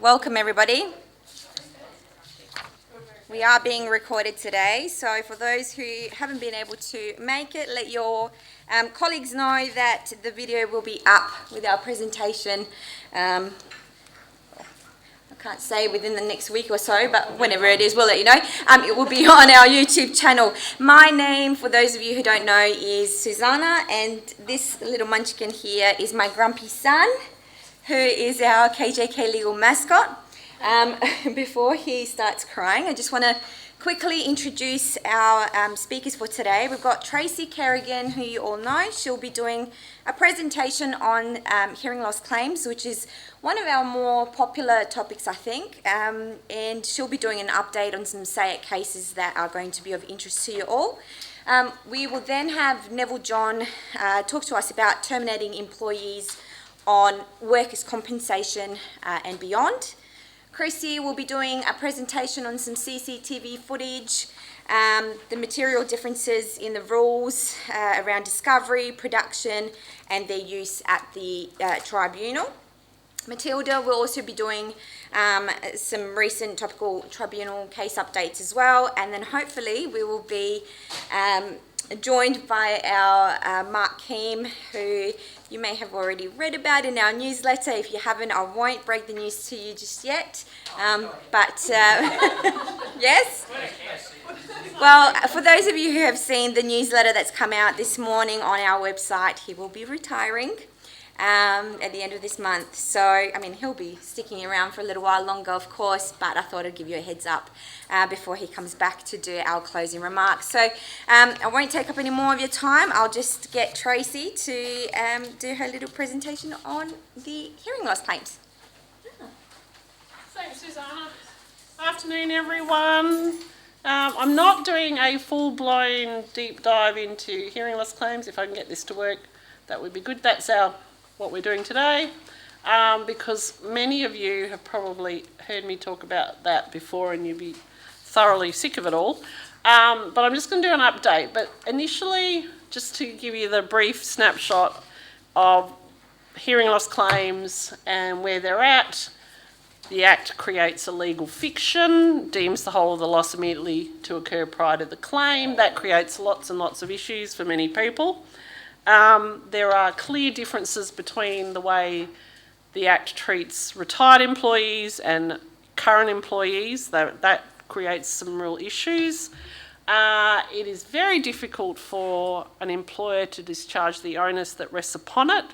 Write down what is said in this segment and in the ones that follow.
Welcome everybody. We are being recorded today, so for those who haven't been able to make it, let your colleagues know that the video will be up with our presentation. I can't say within the next week or so, but whenever it is, we'll let you know. It will be on our YouTube channel. My name, for those of you who don't know, is Susanna, and this little munchkin here is my grumpy son, who is our KJK Legal mascot. Before he starts crying, I just want to quickly introduce our speakers for today. We've got Tracy Kerrigan, who you all know. She'll be doing a presentation on hearing loss claims, which is one of our more popular topics, I think, and she'll be doing an update on some SAIC cases that are going to be of interest to you all. We will then have Neville John talk to us about terminating employees on workers' compensation and beyond. Chrissy will be doing a presentation on some CCTV footage, the material differences in the rules around discovery, production, and their use at the tribunal. Matilda will also be doing some recent topical tribunal case updates as well, and then hopefully we will be joined by our Mark Keem, who you may have already read about in our newsletter. If you haven't, I won't break the news to you just yet. Yes? Well, for those of you who have seen the newsletter that's come out this morning on our website, he will be retiring at the end of this month. So, I mean, he'll be sticking around for a little while longer, of course, but I thought I'd give you a heads up before he comes back to do our closing remarks. So I won't take up any more of your time. I'll just get Tracy to do her little presentation on the hearing loss claims. Thanks, Susanna. Afternoon, everyone. I'm not doing a full-blown deep dive into hearing loss claims. If I can get this to work, that would be good. That's what we're doing today, because many of you have probably heard me talk about that before and you'd be thoroughly sick of it all. But I'm just going to do an update. But initially, just to give you the brief snapshot of hearing loss claims and where they're at. The Act creates a legal fiction, deems the whole of the loss immediately to occur prior to the claim. That creates lots and lots of issues for many people. There are clear differences between the way the Act treats retired employees and current employees. That creates some real issues. It is very difficult for an employer to discharge the onus that rests upon it,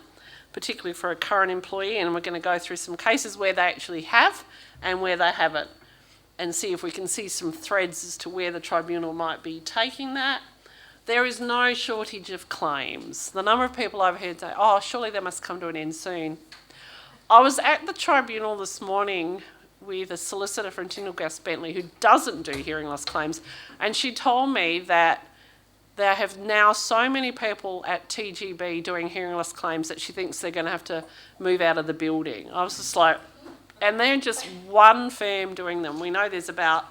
particularly for a current employee, and we're going to go through some cases where they actually have and where they haven't, and see if we can see some threads as to where the tribunal might be taking that. There is no shortage of claims. The number of people I've heard say, oh, surely they must come to an end soon. I was at the tribunal this morning with a solicitor from Tyndall Bentley who doesn't do hearing loss claims, and she told me that there have now so many people at TGB doing hearing loss claims that she thinks they're going to have to move out of the building. I was just like, and they're just one firm doing them. We know there's about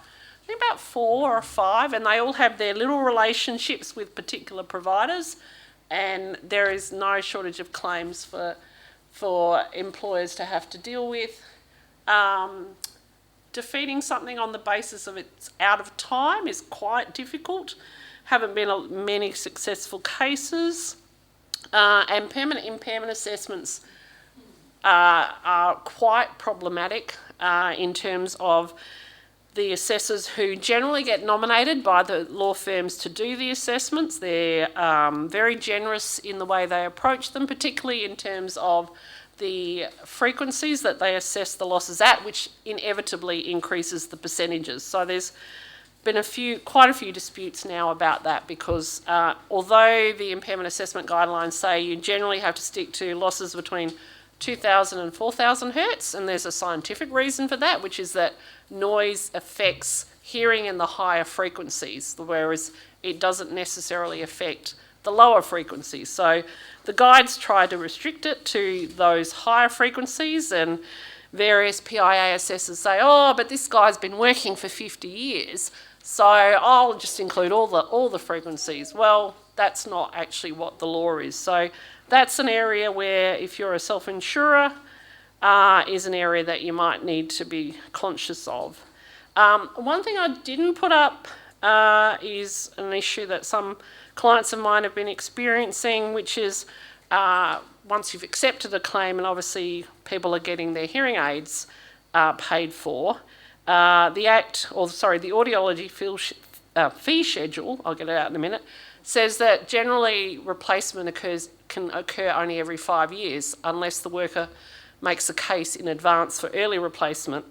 4 or 5, and they all have their little relationships with particular providers, and there is no shortage of claims for employers to have to deal with. Defeating something on the basis of it's out of time is quite difficult. Haven't been many successful cases, and permanent impairment assessments are quite problematic in terms of the assessors who generally get nominated by the law firms to do the assessments. They're very generous in the way they approach them, particularly in terms of the frequencies that they assess the losses at, which inevitably increases the percentages. So there's been quite a few disputes now about that, because although the impairment assessment guidelines say you generally have to stick to losses between 2,000 and 4,000 hertz, and there's a scientific reason for that, which is that noise affects hearing in the higher frequencies, whereas it doesn't necessarily affect the lower frequencies. So the guides try to restrict it to those higher frequencies, and various PIA assessors say, oh, but this guy's been working for 50 years, so I'll just include all the frequencies. Well, that's not actually what the law is. So that's an area where if you're a self-insurer, is an area that you might need to be conscious of. One thing I didn't put up is an issue that some clients of mine have been experiencing, which is once you've accepted a claim and obviously people are getting their hearing aids paid for, the audiology fee schedule, I'll get it out in a minute, says that generally replacement can occur only every 5 years unless the worker makes a case in advance for early replacement.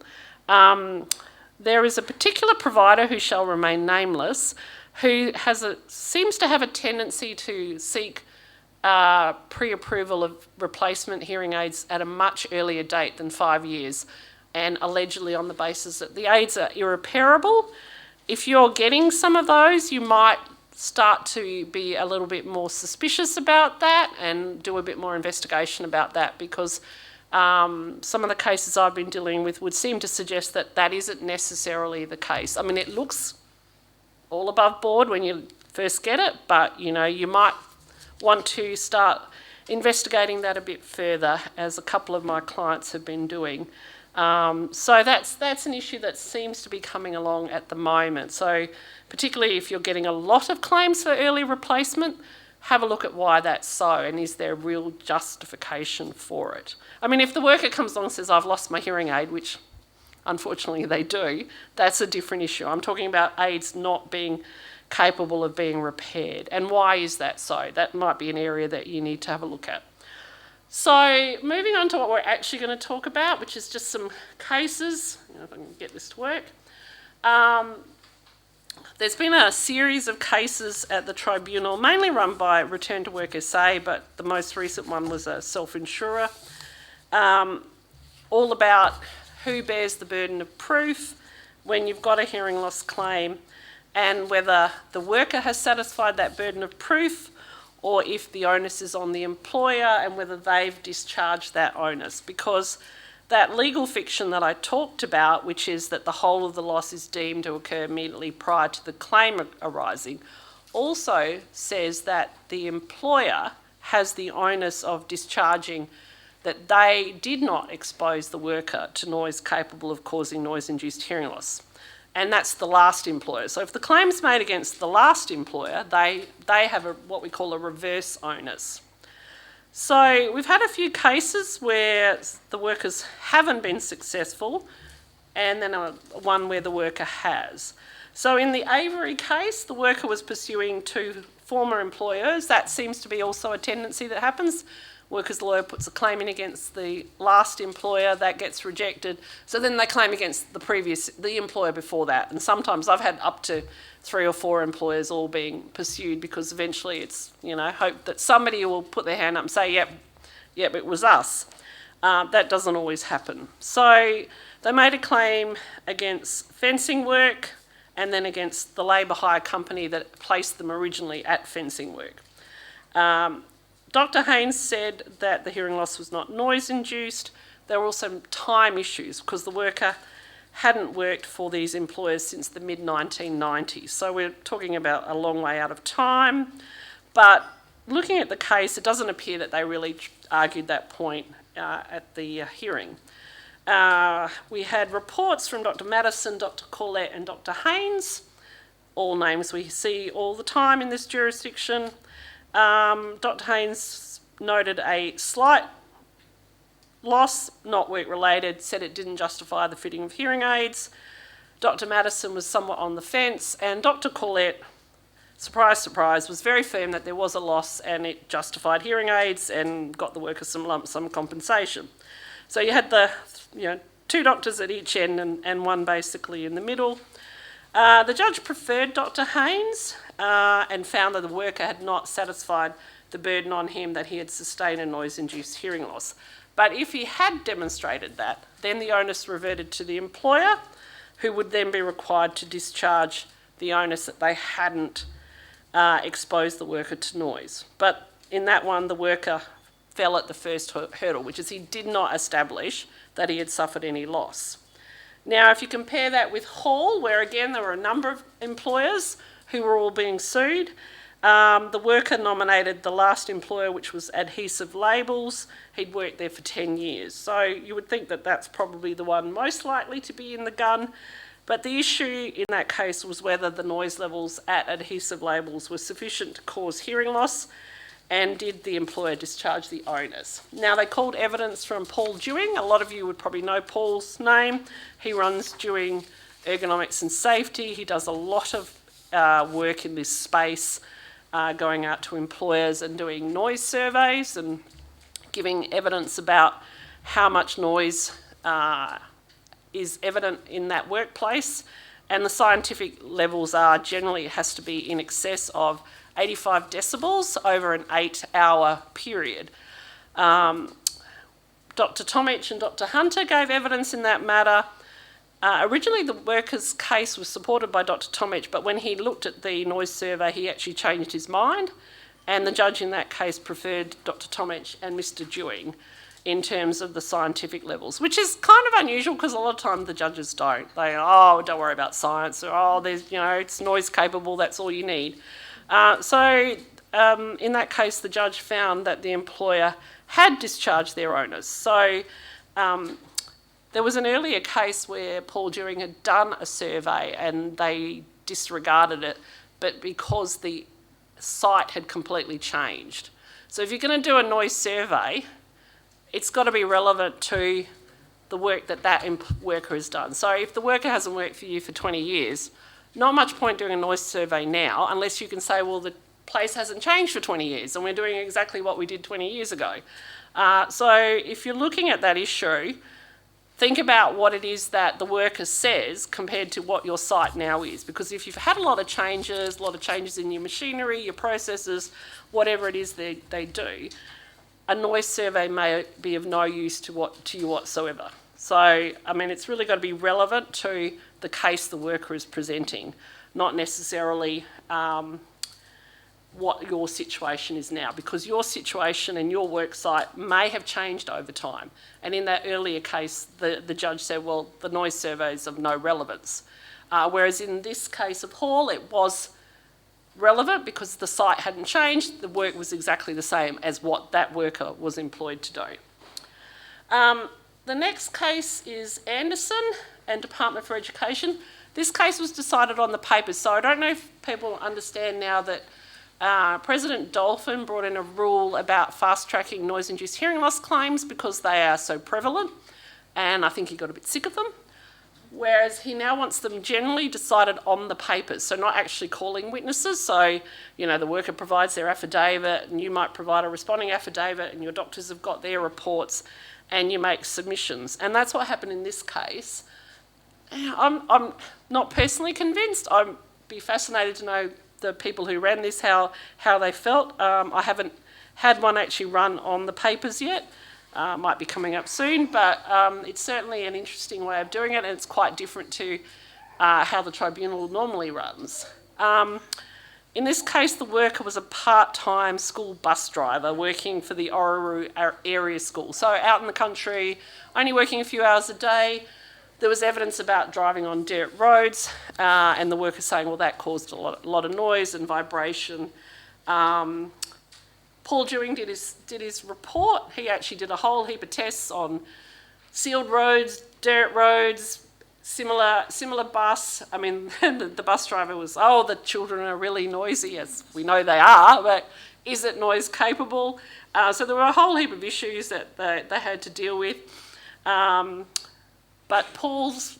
There is a particular provider who shall remain nameless who seems to have a tendency to seek pre-approval of replacement hearing aids at a much earlier date than 5 years, and allegedly on the basis that the aids are irreparable. If you're getting some of those, you might start to be a little bit more suspicious about that and do a bit more investigation about that, because some of the cases I've been dealing with would seem to suggest that that isn't necessarily the case. I mean, it looks all above board when you first get it, but you might want to start investigating that a bit further, as a couple of my clients have been doing. So that's an issue that seems to be coming along at the moment. So particularly if you're getting a lot of claims for early replacement, have a look at why that's so, and is there real justification for it. I mean, if the worker comes along and says, I've lost my hearing aid, which unfortunately they do, that's a different issue. I'm talking about aids not being capable of being repaired. And why is that so? That might be an area that you need to have a look at. So moving on to what we're actually going to talk about, which is just some cases, if I can get this to work. There's been a series of cases at the tribunal, mainly run by Return to Work SA, but the most recent one was a self-insurer, all about who bears the burden of proof when you've got a hearing loss claim, and whether the worker has satisfied that burden of proof, or if the onus is on the employer and whether they've discharged that onus. Because that legal fiction that I talked about, which is that the whole of the loss is deemed to occur immediately prior to the claim arising, also says that the employer has the onus of discharging that they did not expose the worker to noise capable of causing noise-induced hearing loss. And that's the last employer. So if the claim's made against the last employer, they have what we call a reverse onus. So we've had a few cases where the workers haven't been successful, and then one where the worker has. So in the Avery case, the worker was pursuing two former employers. That seems to be also a tendency that happens. Workers' lawyer puts a claim in against the last employer, that gets rejected. So then they claim against the employer before that. And sometimes I've had up to 3 or 4 employers all being pursued, because eventually it's, hope that somebody will put their hand up and say, yep, it was us. That doesn't always happen. So they made a claim against fencing work and then against the labour hire company that placed them originally at fencing work. Dr. Haynes said that the hearing loss was not noise-induced. There were also time issues, because the worker hadn't worked for these employers since the mid-1990s. So we're talking about a long way out of time. But looking at the case, it doesn't appear that they really argued that point at the hearing. We had reports from Dr. Madison, Dr. Corlett and Dr. Haynes, all names we see all the time in this jurisdiction. Dr. Haynes noted a slight loss, not work-related, said it didn't justify the fitting of hearing aids. Dr. Madison was somewhat on the fence, and Dr. Corlett, surprise, surprise, was very firm that there was a loss and it justified hearing aids and got the worker some lump sum compensation. So you had the 2 doctors at each end and one basically in the middle. The judge preferred Dr. Haynes and found that the worker had not satisfied the burden on him that he had sustained a noise-induced hearing loss. But if he had demonstrated that, then the onus reverted to the employer, who would then be required to discharge the onus that they hadn't exposed the worker to noise. But in that one, the worker fell at the first hurdle, which is he did not establish that he had suffered any loss. Now, if you compare that with Hall, where again there were a number of employers who were all being sued, The worker nominated the last employer, which was Adhesive Labels. He'd worked there for 10 years. So you would think that that's probably the one most likely to be in the gun. But the issue in that case was whether the noise levels at Adhesive Labels were sufficient to cause hearing loss, and did the employer discharge the owners. Now, they called evidence from Paul Dewing. A lot of you would probably know Paul's name. He runs Dewing Ergonomics and Safety. He does a lot of work in this space, going out to employers and doing noise surveys and giving evidence about how much noise is evident in that workplace. And the scientific levels are generally, it has to be in excess of 85 decibels over an 8-hour period. Dr. Tomic and Dr. Hunter gave evidence in that matter. Originally, the worker's case was supported by Dr. Tomic, but when he looked at the noise survey, he actually changed his mind, and the judge in that case preferred Dr. Tomic and Mr. Dewing in terms of the scientific levels, which is kind of unusual because a lot of times the judges don't. They, oh, don't worry about science, or oh, there's, you know, it's noise capable, that's all you need. So in that case, the judge found that the employer had discharged their owners. So there was an earlier case where Paul Dewing had done a survey and they disregarded it, but because the site had completely changed. So if you're going to do a noise survey, it's got to be relevant to the work that worker has done. So if the worker hasn't worked for you for 20 years, not much point doing a noise survey now unless you can say, well, the place hasn't changed for 20 years and we're doing exactly what we did 20 years ago. So if you're looking at that issue, think about what it is that the worker says compared to what your site now is. Because if you've had a lot of changes in your machinery, your processes, whatever it is they do, a noise survey may be of no use to you whatsoever. So, I mean, it's really got to be relevant to the case the worker is presenting, not necessarily what your situation is now, because your situation and your work site may have changed over time. And in that earlier case, the judge said, well, the noise survey is of no relevance. Whereas in this case of Hall, it was relevant because the site hadn't changed, the work was exactly the same as what that worker was employed to do. The next case is Anderson and Department for Education. This case was decided on the papers, so I don't know if people understand now that President Dolphin brought in a rule about fast-tracking noise-induced hearing loss claims because they are so prevalent, and I think he got a bit sick of them. Whereas he now wants them generally decided on the papers, so not actually calling witnesses. So, you know, the worker provides their affidavit and you might provide a responding affidavit and your doctors have got their reports and you make submissions. And that's what happened in this case. I'm not personally convinced. I'd be fascinated to know the people who ran this, how they felt. I haven't had one actually run on the papers yet. Might be coming up soon, but it's certainly an interesting way of doing it, and it's quite different to how the tribunal normally runs. In this case, the worker was a part-time school bus driver working for the Orroroo area school. So out in the country, only working a few hours a day. There was evidence about driving on dirt roads, and the worker saying, well, that caused a lot of noise and vibration. Paul Dewing did his report. He actually did a whole heap of tests on sealed roads, dirt roads, similar bus. I mean, the bus driver was, oh, the children are really noisy, as we know they are, but is it noise capable? So there were a whole heap of issues that they had to deal with. But Paul's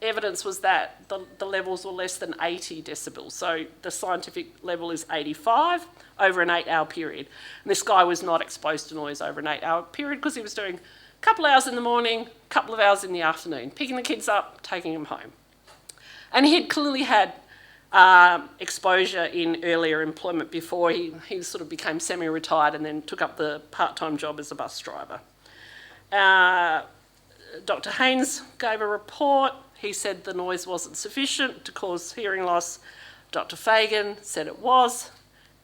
evidence was that the levels were less than 80 decibels. So the scientific level is 85 over an 8-hour period. And this guy was not exposed to noise over an 8-hour period because he was doing a couple of hours in the morning, a couple of hours in the afternoon, picking the kids up, taking them home. And he had clearly had exposure in earlier employment before he sort of became semi-retired and then took up the part-time job as a bus driver. Dr. Haynes gave a report. He said the noise wasn't sufficient to cause hearing loss. Dr. Fagan said it was,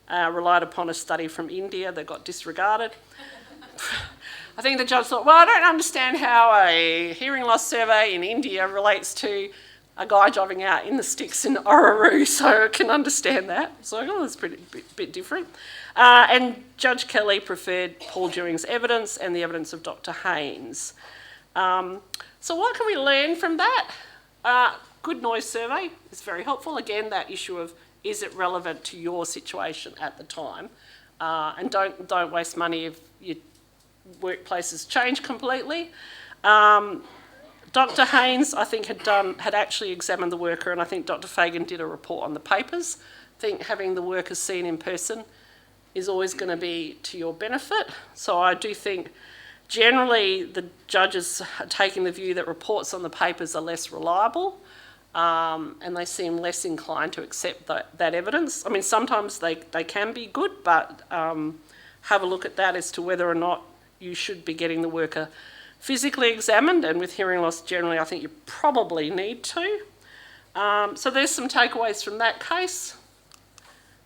relied upon a study from India that got disregarded. I think the judge thought, well, I don't understand how a hearing loss survey in India relates to a guy driving out in the sticks in Orroroo, so I can understand that. So, oh, that's pretty bit different. And Judge Kelly preferred Paul Dewing's evidence and the evidence of Dr. Haynes. So what can we learn from that? Good noise survey is very helpful. Again, that issue of is it relevant to your situation at the time? And don't waste money if your workplaces change completely. Dr. Haynes, I think, had actually examined the worker, and I think Dr. Fagan did a report on the papers. I think having the worker seen in person is always going to be to your benefit. So I do think generally the judges are taking the view that reports on the papers are less reliable, and they seem less inclined to accept that evidence. I mean, sometimes they can be good, but have a look at that as to whether or not you should be getting the worker physically examined, and with hearing loss generally I think you probably need to. So there's some takeaways from that case.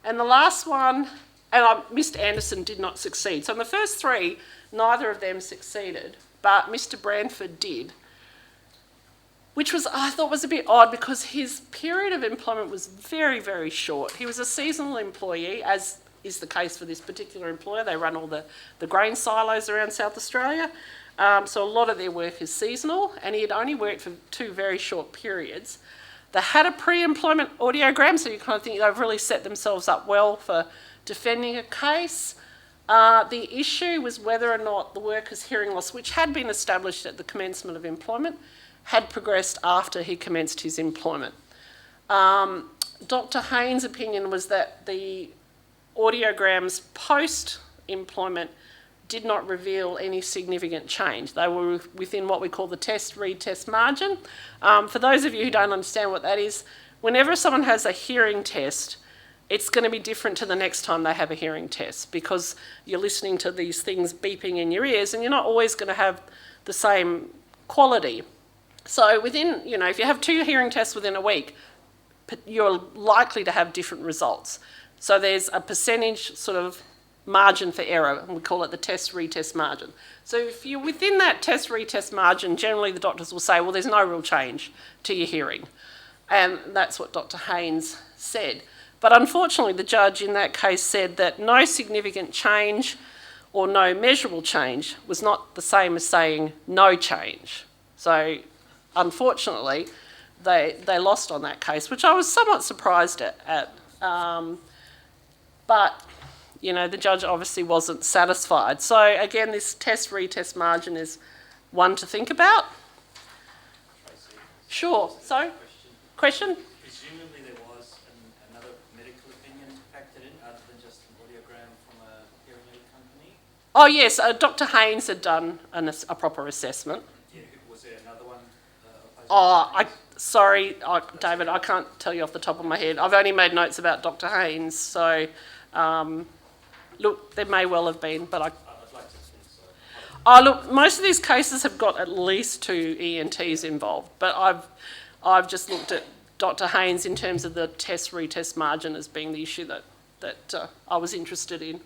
And the last one, and Mr. Anderson did not succeed. So in the first three, neither of them succeeded, but Mr. Branford did, which I thought was a bit odd because his period of employment was very, very short. He was a seasonal employee, as is the case for this particular employer. They run all the grain silos around South Australia. So a lot of their work is seasonal, and he had only worked for 2 very short periods. They had a pre-employment audiogram, so you kind of think they've really set themselves up well for defending a case. The issue was whether or not the worker's hearing loss, which had been established at the commencement of employment, had progressed after he commenced his employment. Dr. Haynes' opinion was that the audiograms post-employment did not reveal any significant change. They were within what we call the test-retest margin. For those of you who don't understand what that is, whenever someone has a hearing test, it's going to be different to the next time they have a hearing test because you're listening to these things beeping in your ears and you're not always going to have the same quality. So within, if you have 2 hearing tests within a week, you're likely to have different results. So there's a percentage sort of margin for error, and we call it the test-retest margin. So if you're within that test-retest margin, generally the doctors will say, well, there's no real change to your hearing. And that's what Dr. Haynes said. But unfortunately, the judge in that case said that no significant change or no measurable change was not the same as saying no change. So unfortunately, they lost on that case, which I was somewhat surprised at. But the judge obviously wasn't satisfied. So again, this test-retest margin is one to think about. Tracy, Sure. So, question? presumably there was another medical opinion factored in other than just an audiogram from a hearing aid company? Oh yes, Dr. Haynes had done a proper assessment. Yeah, was there another one? Sorry, David, I can't tell you off the top of my head. I've only made notes about Dr. Haynes, so look, there may well have been, but I'd like to think so. look, most of these cases have got at least 2 ENTs involved, but I've just looked at Dr. Haynes in terms of the test-retest margin as being the issue that I was interested in.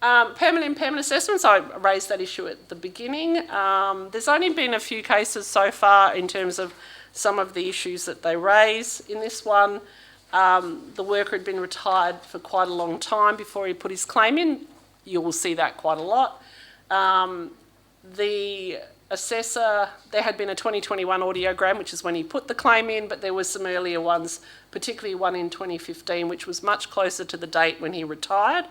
Permanent impairment assessments, I raised that issue at the beginning. There's only been a few cases so far in terms of some of the issues that they raise. In this one, the worker had been retired for quite a long time before he put his claim in. You will see that quite a lot. The assessor, there had been a 2021 audiogram, which is when he put the claim in, but there were some earlier ones, particularly one in 2015, which was much closer to the date when he retired.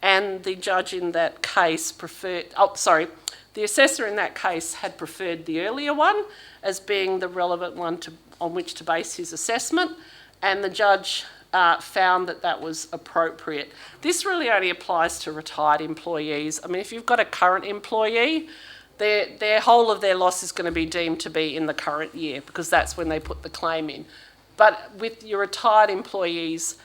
And the judge in that case the assessor in that case had preferred the earlier one as being the relevant one on which to base his assessment, and the judge found that was appropriate. This really only applies to retired employees. I mean, if you've got a current employee, their whole of their loss is going to be deemed to be in the current year because that's when they put the claim in. But with your retired employees,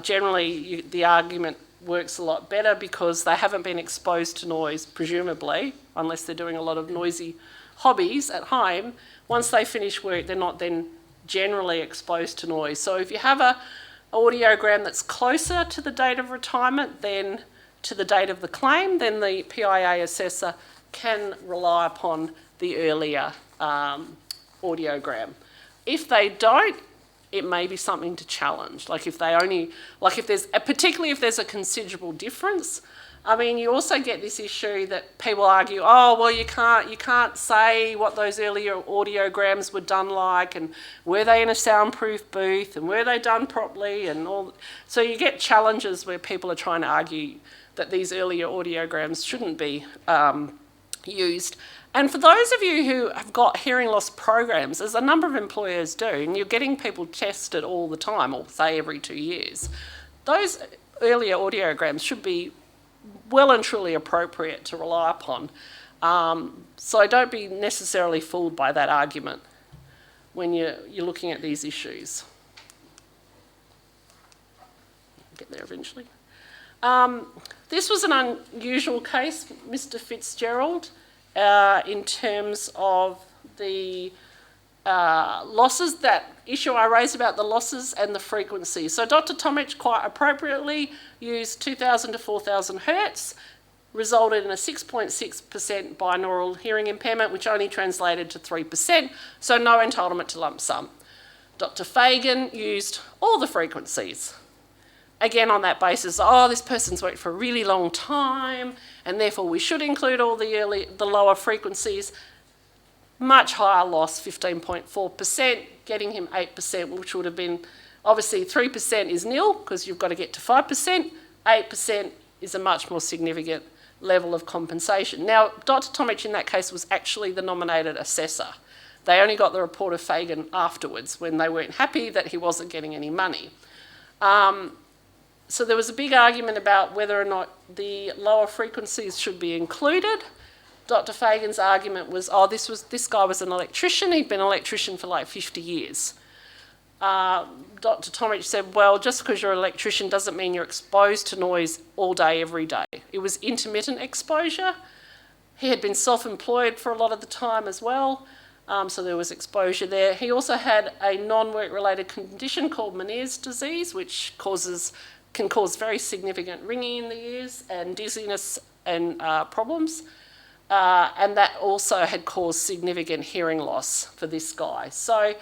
generally the argument works a lot better because they haven't been exposed to noise, presumably, unless they're doing a lot of noisy hobbies at home. Once they finish work, they're not then generally exposed to noise. So if you have an audiogram that's closer to the date of retirement than to the date of the claim, then the PIA assessor can rely upon the earlier audiogram. If they don't, it may be something to challenge. Particularly if there's a considerable difference. I mean, you also get this issue that people argue, oh, well, you can't say what those earlier audiograms were done like, and were they in a soundproof booth, and were they done properly, and all. So you get challenges where people are trying to argue that these earlier audiograms shouldn't be used. And for those of you who have got hearing loss programs, as a number of employers do, and you're getting people tested all the time, or say every 2 years, those earlier audiograms should be well and truly appropriate to rely upon. So don't be necessarily fooled by that argument when you're looking at these issues. I'll get there eventually. This was an unusual case, Mr. Fitzgerald, in terms of the losses, that issue I raised about the losses and the frequency. So Dr. Tomic quite appropriately used 2,000 to 4,000 hertz, resulted in a 6.6% binaural hearing impairment, which only translated to 3%, so no entitlement to lump sum. Dr. Fagan used all the frequencies. Again, on that basis, oh, this person's worked for a really long time, and therefore we should include all the lower frequencies. Much higher loss, 15.4%, getting him 8%, which would have been, obviously 3% is nil, because you've got to get to 5%. 8% is a much more significant level of compensation. Now, Dr. Tomic in that case was actually the nominated assessor. They only got the report of Fagan afterwards, when they weren't happy that he wasn't getting any money. So there was a big argument about whether or not the lower frequencies should be included. Dr. Fagan's argument was, oh, this guy was an electrician. He'd been an electrician for like 50 years. Dr. Tomic said, well, just because you're an electrician doesn't mean you're exposed to noise all day, every day. It was intermittent exposure. He had been self-employed for a lot of the time as well, so there was exposure there. He also had a non-work related condition called Meniere's disease, which can cause very significant ringing in the ears and dizziness and problems. And that also had caused significant hearing loss for this guy. So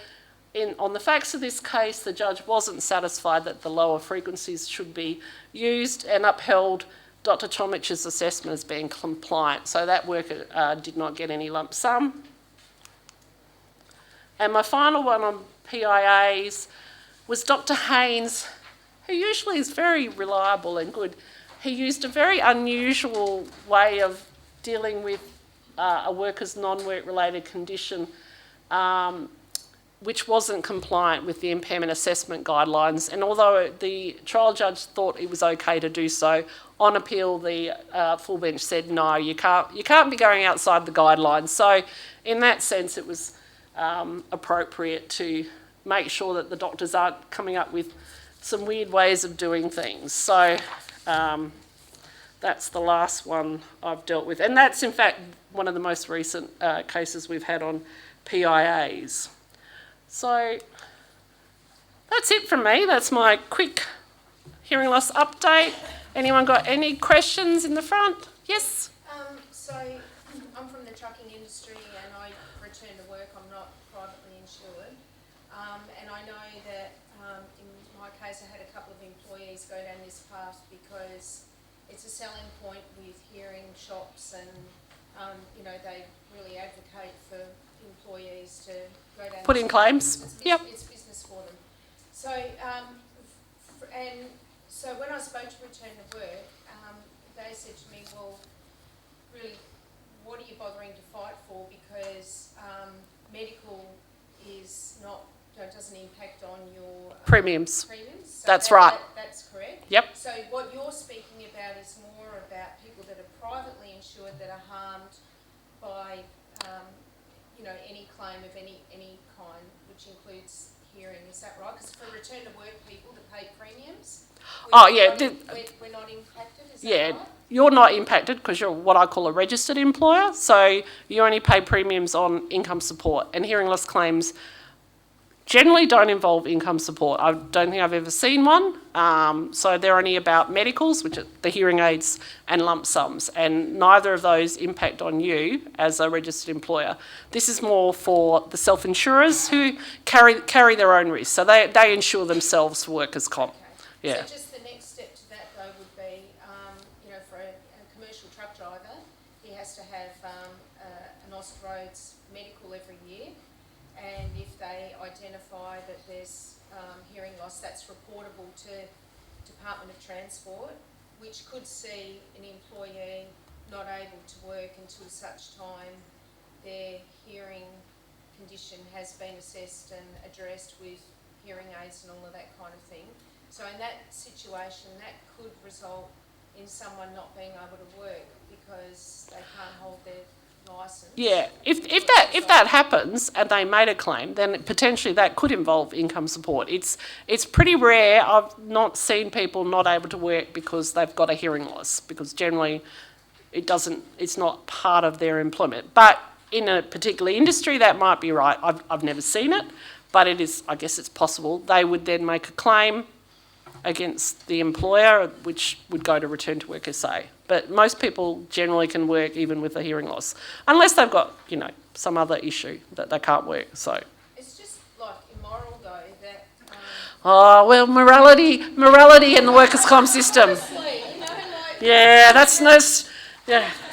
on the facts of this case, the judge wasn't satisfied that the lower frequencies should be used and upheld Dr. Tomic's assessment as being compliant. So that worker did not get any lump sum. And my final one on PIAs was Dr. Haynes, who usually is very reliable and good. He used a very unusual way of dealing with a worker's non-work related condition, which wasn't compliant with the impairment assessment guidelines. And although the trial judge thought it was okay to do so, on appeal the full bench said no, you can't be going outside the guidelines. So in that sense, it was appropriate to make sure that the doctors aren't coming up with some weird ways of doing things. So that's the last one I've dealt with. And that's, in fact, one of the most recent cases we've had on PIAs. So that's it from me. That's my quick hearing loss update. Anyone got any questions in the front? Yes? So I'm from the trucking industry and I return to work. I'm not privately insured. And I know that in my case I had a couple of employees go down this path because it's a selling point with hearing shops and, they really advocate for employees to go down. Put in claims. Yep. It's business for them. So, so when I spoke to Return to Work, they said to me, well, really, what are you bothering to fight for? Because medical doesn't impact on your premiums. So that's right. That's correct. Yep. So what you're speaking about is more about people that are privately insured that are harmed by, any claim of any kind, which includes hearing. Is that right? Because for return to work people that pay premiums, we're not impacted. Is that right? You're not impacted because you're what I call a registered employer. So you only pay premiums on income support, and hearing loss claims generally don't involve income support. I don't think I've ever seen one. So they're only about medicals, which are the hearing aids, and lump sums, and neither of those impact on you as a registered employer. This is more for the self-insurers who carry their own risk. So they insure themselves for workers' comp. Okay. Yeah. So just the next step to that though would be, for a commercial truck driver, he has to have an Austroads medical every year, and if they identify that there's hearing loss, that's reportable to Department of Transport, which could see an employee not able to work until such time their hearing condition has been assessed and addressed with hearing aids and all of that kind of thing. So in that situation, that could result in someone not being able to work because they can't hold their licence. Yeah, if that happens and they made a claim, then potentially that could involve income support. It's pretty rare. I've not seen people not able to work because they've got a hearing loss, because generally it's not part of their employment. But in a particular industry, that might be right. I've never seen it, but it is. I guess it's possible. They would then make a claim against the employer, which would go to Return to Work SA. But most people generally can work even with a hearing loss, unless they've got, some other issue that they can't work. So. It's just like immoral though that. Oh well, morality in the workers' comp system. Honestly, Yeah, that's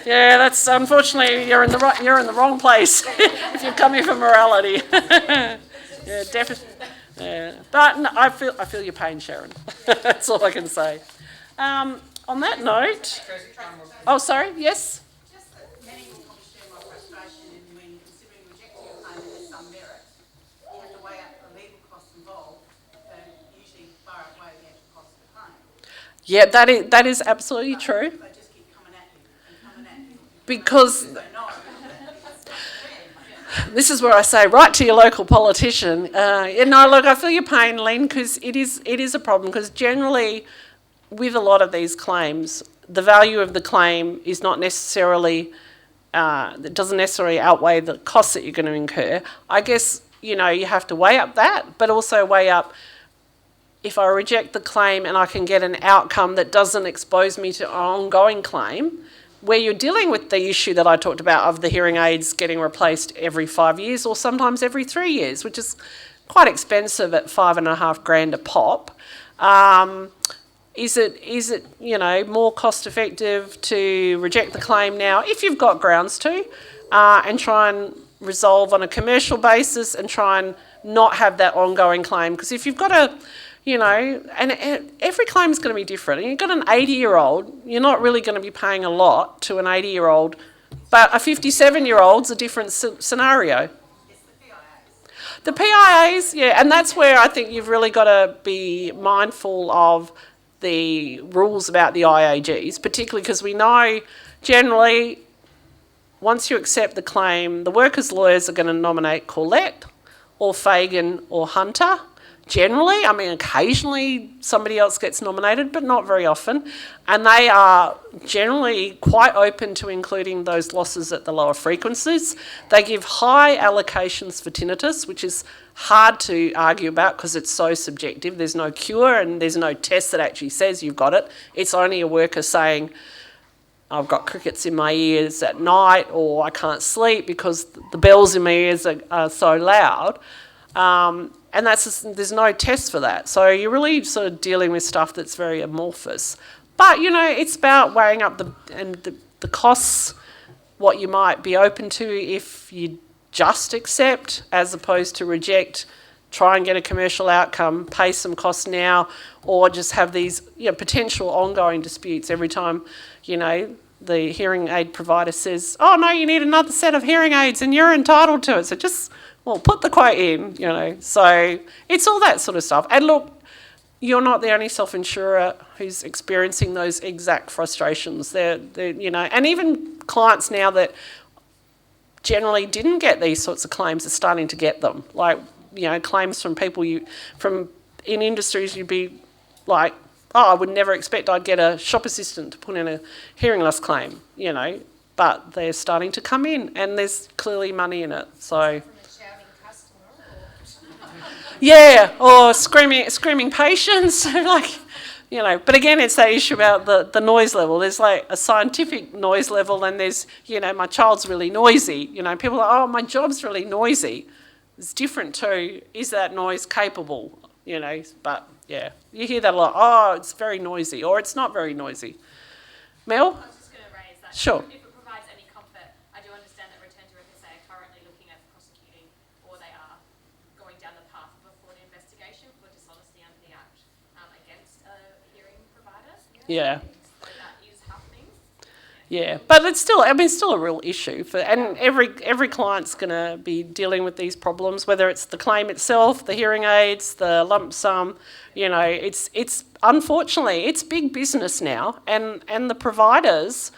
that's unfortunately you're in the wrong place if you're coming for morality. Yeah, definitely. Yeah, but no, I feel your pain, Sharon. That's all I can say. On that note, oh sorry, yes. Just that many will probably share my frustration in when considering rejecting a claim that has some merit, you have to weigh up the legal costs involved that usually far outweigh the actual cost of the claim. Yeah, that is absolutely true. They just keep coming at you and coming at you. Because They know that it's not fair. this is where I say, write to your local politician. Look, I feel your pain, Lynn, because it is a problem. Because generally, with a lot of these claims, the value of the claim is not necessarily, it doesn't necessarily outweigh the costs that you're going to incur. I guess, you have to weigh up that, but also weigh up, if I reject the claim and I can get an outcome that doesn't expose me to an ongoing claim, where you're dealing with the issue that I talked about of the hearing aids getting replaced every 5 years or sometimes every 3 years, which is quite expensive at $5,500 a pop. Is it more cost effective to reject the claim now, if you've got grounds to, and try and resolve on a commercial basis and try and not have that ongoing claim? Because if you've got and every claim is going to be different. And you've got an 80-year-old, you're not really going to be paying a lot to an 80-year-old, but a 57-year-old's a different scenario. The PIAs, yeah, and that's where I think you've really got to be mindful of the rules about the IAGs, particularly because we know generally once you accept the claim, the workers' lawyers are going to nominate Corlett or Fagan or Hunter. Generally, occasionally somebody else gets nominated, but not very often. And they are generally quite open to including those losses at the lower frequencies. They give high allocations for tinnitus, which is hard to argue about because it's so subjective. There's no cure and there's no test that actually says you've got it. It's only a worker saying, I've got crickets in my ears at night, or I can't sleep because the bells in my ears are so loud. And there's no test for that. So you're really sort of dealing with stuff that's very amorphous. But, it's about weighing up the costs, what you might be open to if you just accept as opposed to reject, try and get a commercial outcome, pay some costs now, or just have these potential ongoing disputes every time, the hearing aid provider says, oh, no, you need another set of hearing aids and you're entitled to it. So just... well, put the quote in, So it's all that sort of stuff. And look, you're not the only self-insurer who's experiencing those exact frustrations. They're and even clients now that generally didn't get these sorts of claims are starting to get them. Like, claims from people in industries you'd be like, oh, I would never expect I'd get a shop assistant to put in a hearing loss claim, but they're starting to come in and there's clearly money in it. So. Yeah, or screaming patients, like, you know. But again, it's that issue about the noise level. There's like a scientific noise level, and there's, you know, my child's really noisy. You know, people are, oh, my job's really noisy. It's different to, is that noise capable? You know, but yeah, you hear that a lot. Oh, it's very noisy, or it's not very noisy. Mel? I was just going to raise that. Sure. If it provides any comfort, I do understand that Return to Work SA are currently looking at prosecuting, or they are going down the path of a fraud investigation for dishonesty under the Act against a hearing provider. Yeah. So that is happening. Yeah, but it's still, I mean, it's still a real issue for, and every client's going to be dealing with these problems, whether it's the claim itself, the hearing aids, the lump sum. You know, it's unfortunately it's big business now, and the providers,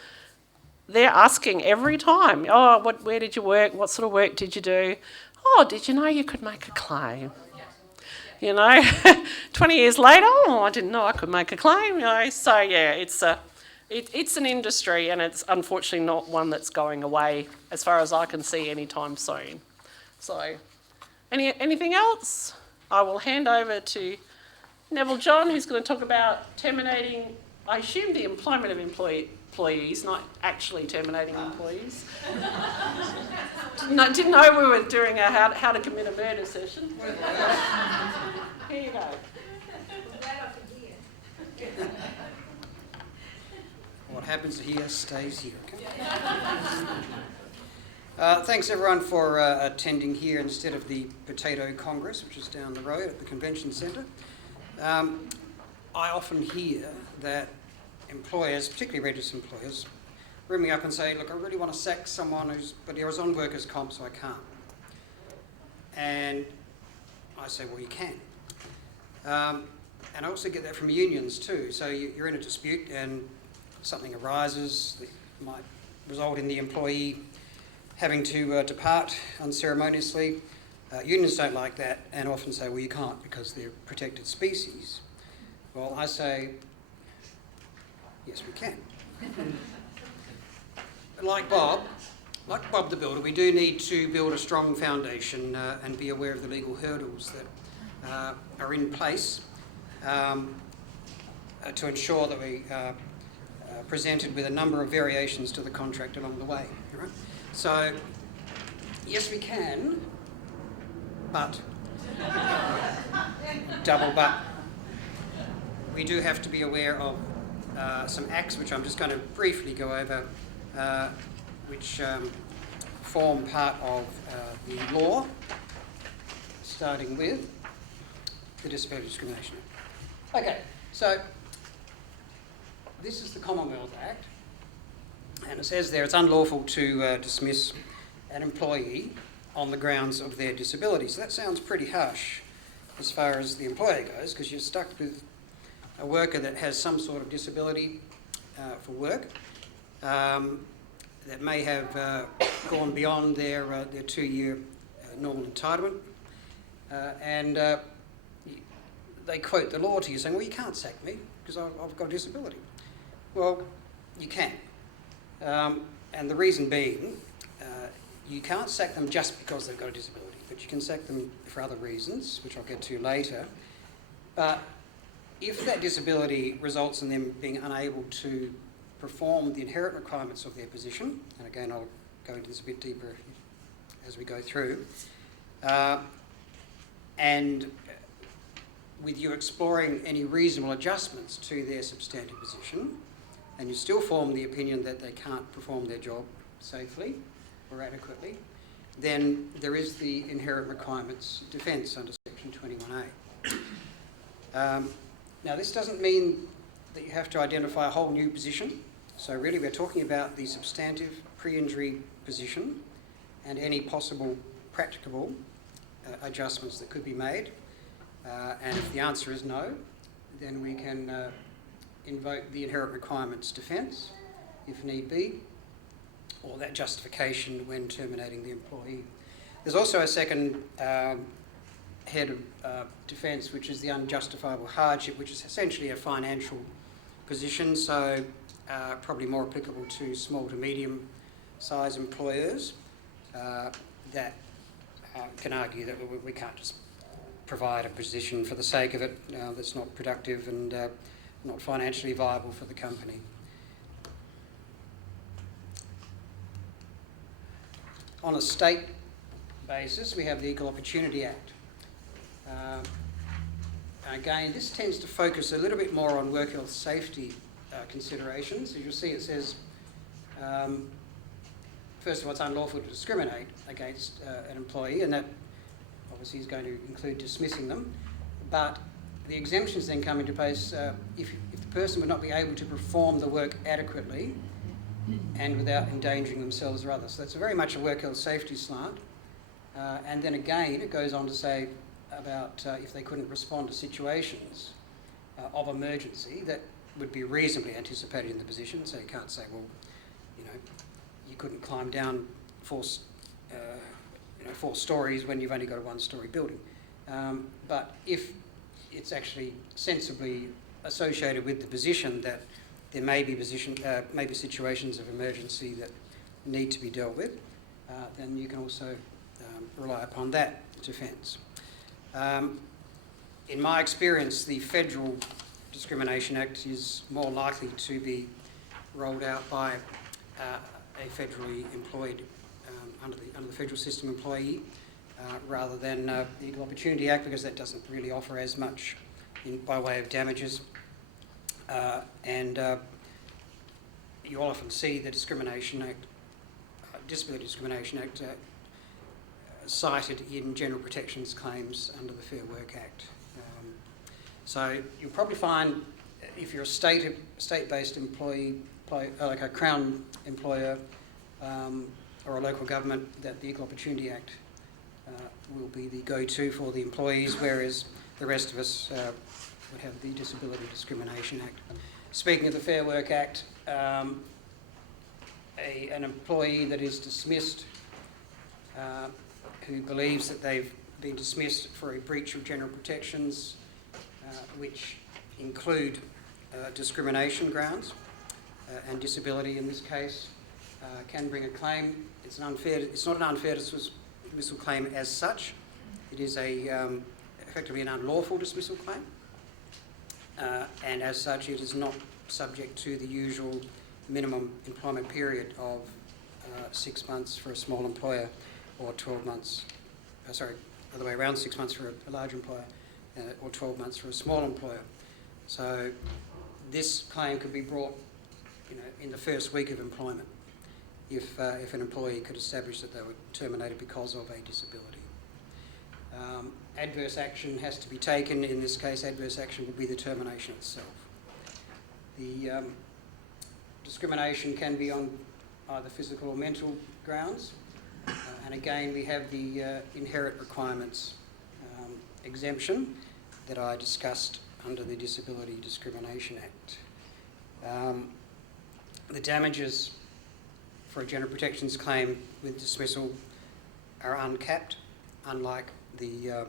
they're asking every time, oh, where did you work? What sort of work did you do? Oh, did you know you could make a claim? You know, 20 years later, oh, I didn't know I could make a claim. You know, so yeah, it's an industry, and it's unfortunately not one that's going away, as far as I can see, anytime soon. So, anything else? I will hand over to Neville John, who's going to talk about terminating, I assume, the employment of employees, not actually terminating employees. Didn't know we were doing a how to commit a murder session. Here you go. What happens here stays here. Okay? Thanks everyone for attending here instead of the Potato Congress, which is down the road at the Convention Centre. I often hear that employers, particularly registered employers, ring me up and say, look, I really want to sack someone but he was on workers' comp, so I can't. And I say, well, you can. And I also get that from unions too. So you're in a dispute and something arises that might result in the employee having to depart unceremoniously. Unions don't like that and often say, well, you can't because they're protected species. Well, I say, yes, we can. Like Bob the Builder, we do need to build a strong foundation and be aware of the legal hurdles that are in place to ensure that we are presented with a number of variations to the contract along the way. Right? So, yes, we can, but, double but, we do have to be aware of some acts which I'm just going to briefly go over, which form part of the law, starting with the Disability Discrimination Act. Okay, so this is the Commonwealth Act, and it says there it's unlawful to dismiss an employee on the grounds of their disability. So that sounds pretty harsh as far as the employer goes, because you're stuck with a worker that has some sort of disability for work, that may have gone beyond their 2-year normal entitlement, and they quote the law to you saying, well, you can't sack me because I've got a disability. Well, you can. And the reason being, you can't sack them just because they've got a disability, but you can sack them for other reasons, which I'll get to later. But if that disability results in them being unable to perform the inherent requirements of their position, and again I'll go into this a bit deeper as we go through, and with you exploring any reasonable adjustments to their substantive position, and you still form the opinion that they can't perform their job safely or adequately, then there is the inherent requirements defence under Section 21A. Now, this doesn't mean that you have to identify a whole new position. So really we're talking about the substantive pre-injury position and any possible practicable adjustments that could be made. And if the answer is no, then we can invoke the inherent requirements defence, if need be, or that justification when terminating the employee. There's also a second head of defence, which is the unjustifiable hardship, which is essentially a financial position, so probably more applicable to small to medium size employers that can argue that we can't just provide a position for the sake of it that's not productive and not financially viable for the company. On a state basis, we have the Equal Opportunity Act. Again, this tends to focus a little bit more on work health safety considerations. As you'll see, it says, first of all, it's unlawful to discriminate against an employee, and that obviously is going to include dismissing them. But the exemptions then come into place if the person would not be able to perform the work adequately and without endangering themselves or others. So that's very much a work health safety slant. And then again, it goes on to say about if they couldn't respond to situations of emergency that would be reasonably anticipated in the position. So you can't say, well, you know, you couldn't climb down four stories when you've only got a one-storey building. But if it's actually sensibly associated with the position that there may be situations of emergency that need to be dealt with, then you can also rely upon that defence. In my experience, the Federal Discrimination Act is more likely to be rolled out by a federally employed, under the federal system employee, rather than the Equal Opportunity Act, because that doesn't really offer as much by way of damages. You often see the Discrimination Act, Disability Discrimination Act, cited in general protections claims under the Fair Work Act. So you'll probably find if you're a state-based employee, like a Crown employer or a local government, that the Equal Opportunity Act will be the go-to for the employees, whereas the rest of us would have the Disability Discrimination Act. Speaking of the Fair Work Act, an employee that is dismissed who believes that they've been dismissed for a breach of general protections, which include discrimination grounds and disability in this case, can bring a claim. It's not an unfair dismissal claim as such. It is effectively an unlawful dismissal claim, and as such it is not subject to the usual minimum employment period of 6 months for a small employer, or 12 months, other way around, 6 months for a large employer, or 12 months for a small employer. So this claim could be brought, in the first week of employment, if an employee could establish that they were terminated because of a disability. Adverse action has to be taken. In this case, adverse action would be the termination itself. The discrimination can be on either physical or mental grounds. And again, we have the inherent requirements exemption that I discussed under the Disability Discrimination Act. The damages for a general protections claim with dismissal are uncapped, unlike the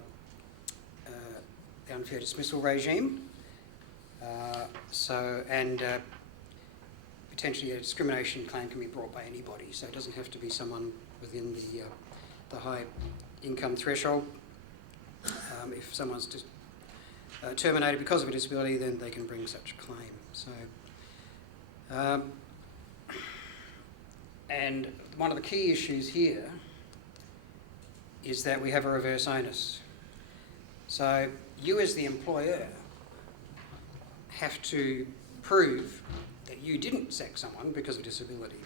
unfair dismissal regime. Potentially a discrimination claim can be brought by anybody, so it doesn't have to be someone within the high income threshold. If someone's just terminated because of a disability, then they can bring such a claim. So, and one of the key issues here is that we have a reverse onus. So you as the employer have to prove that you didn't sack someone because of disability,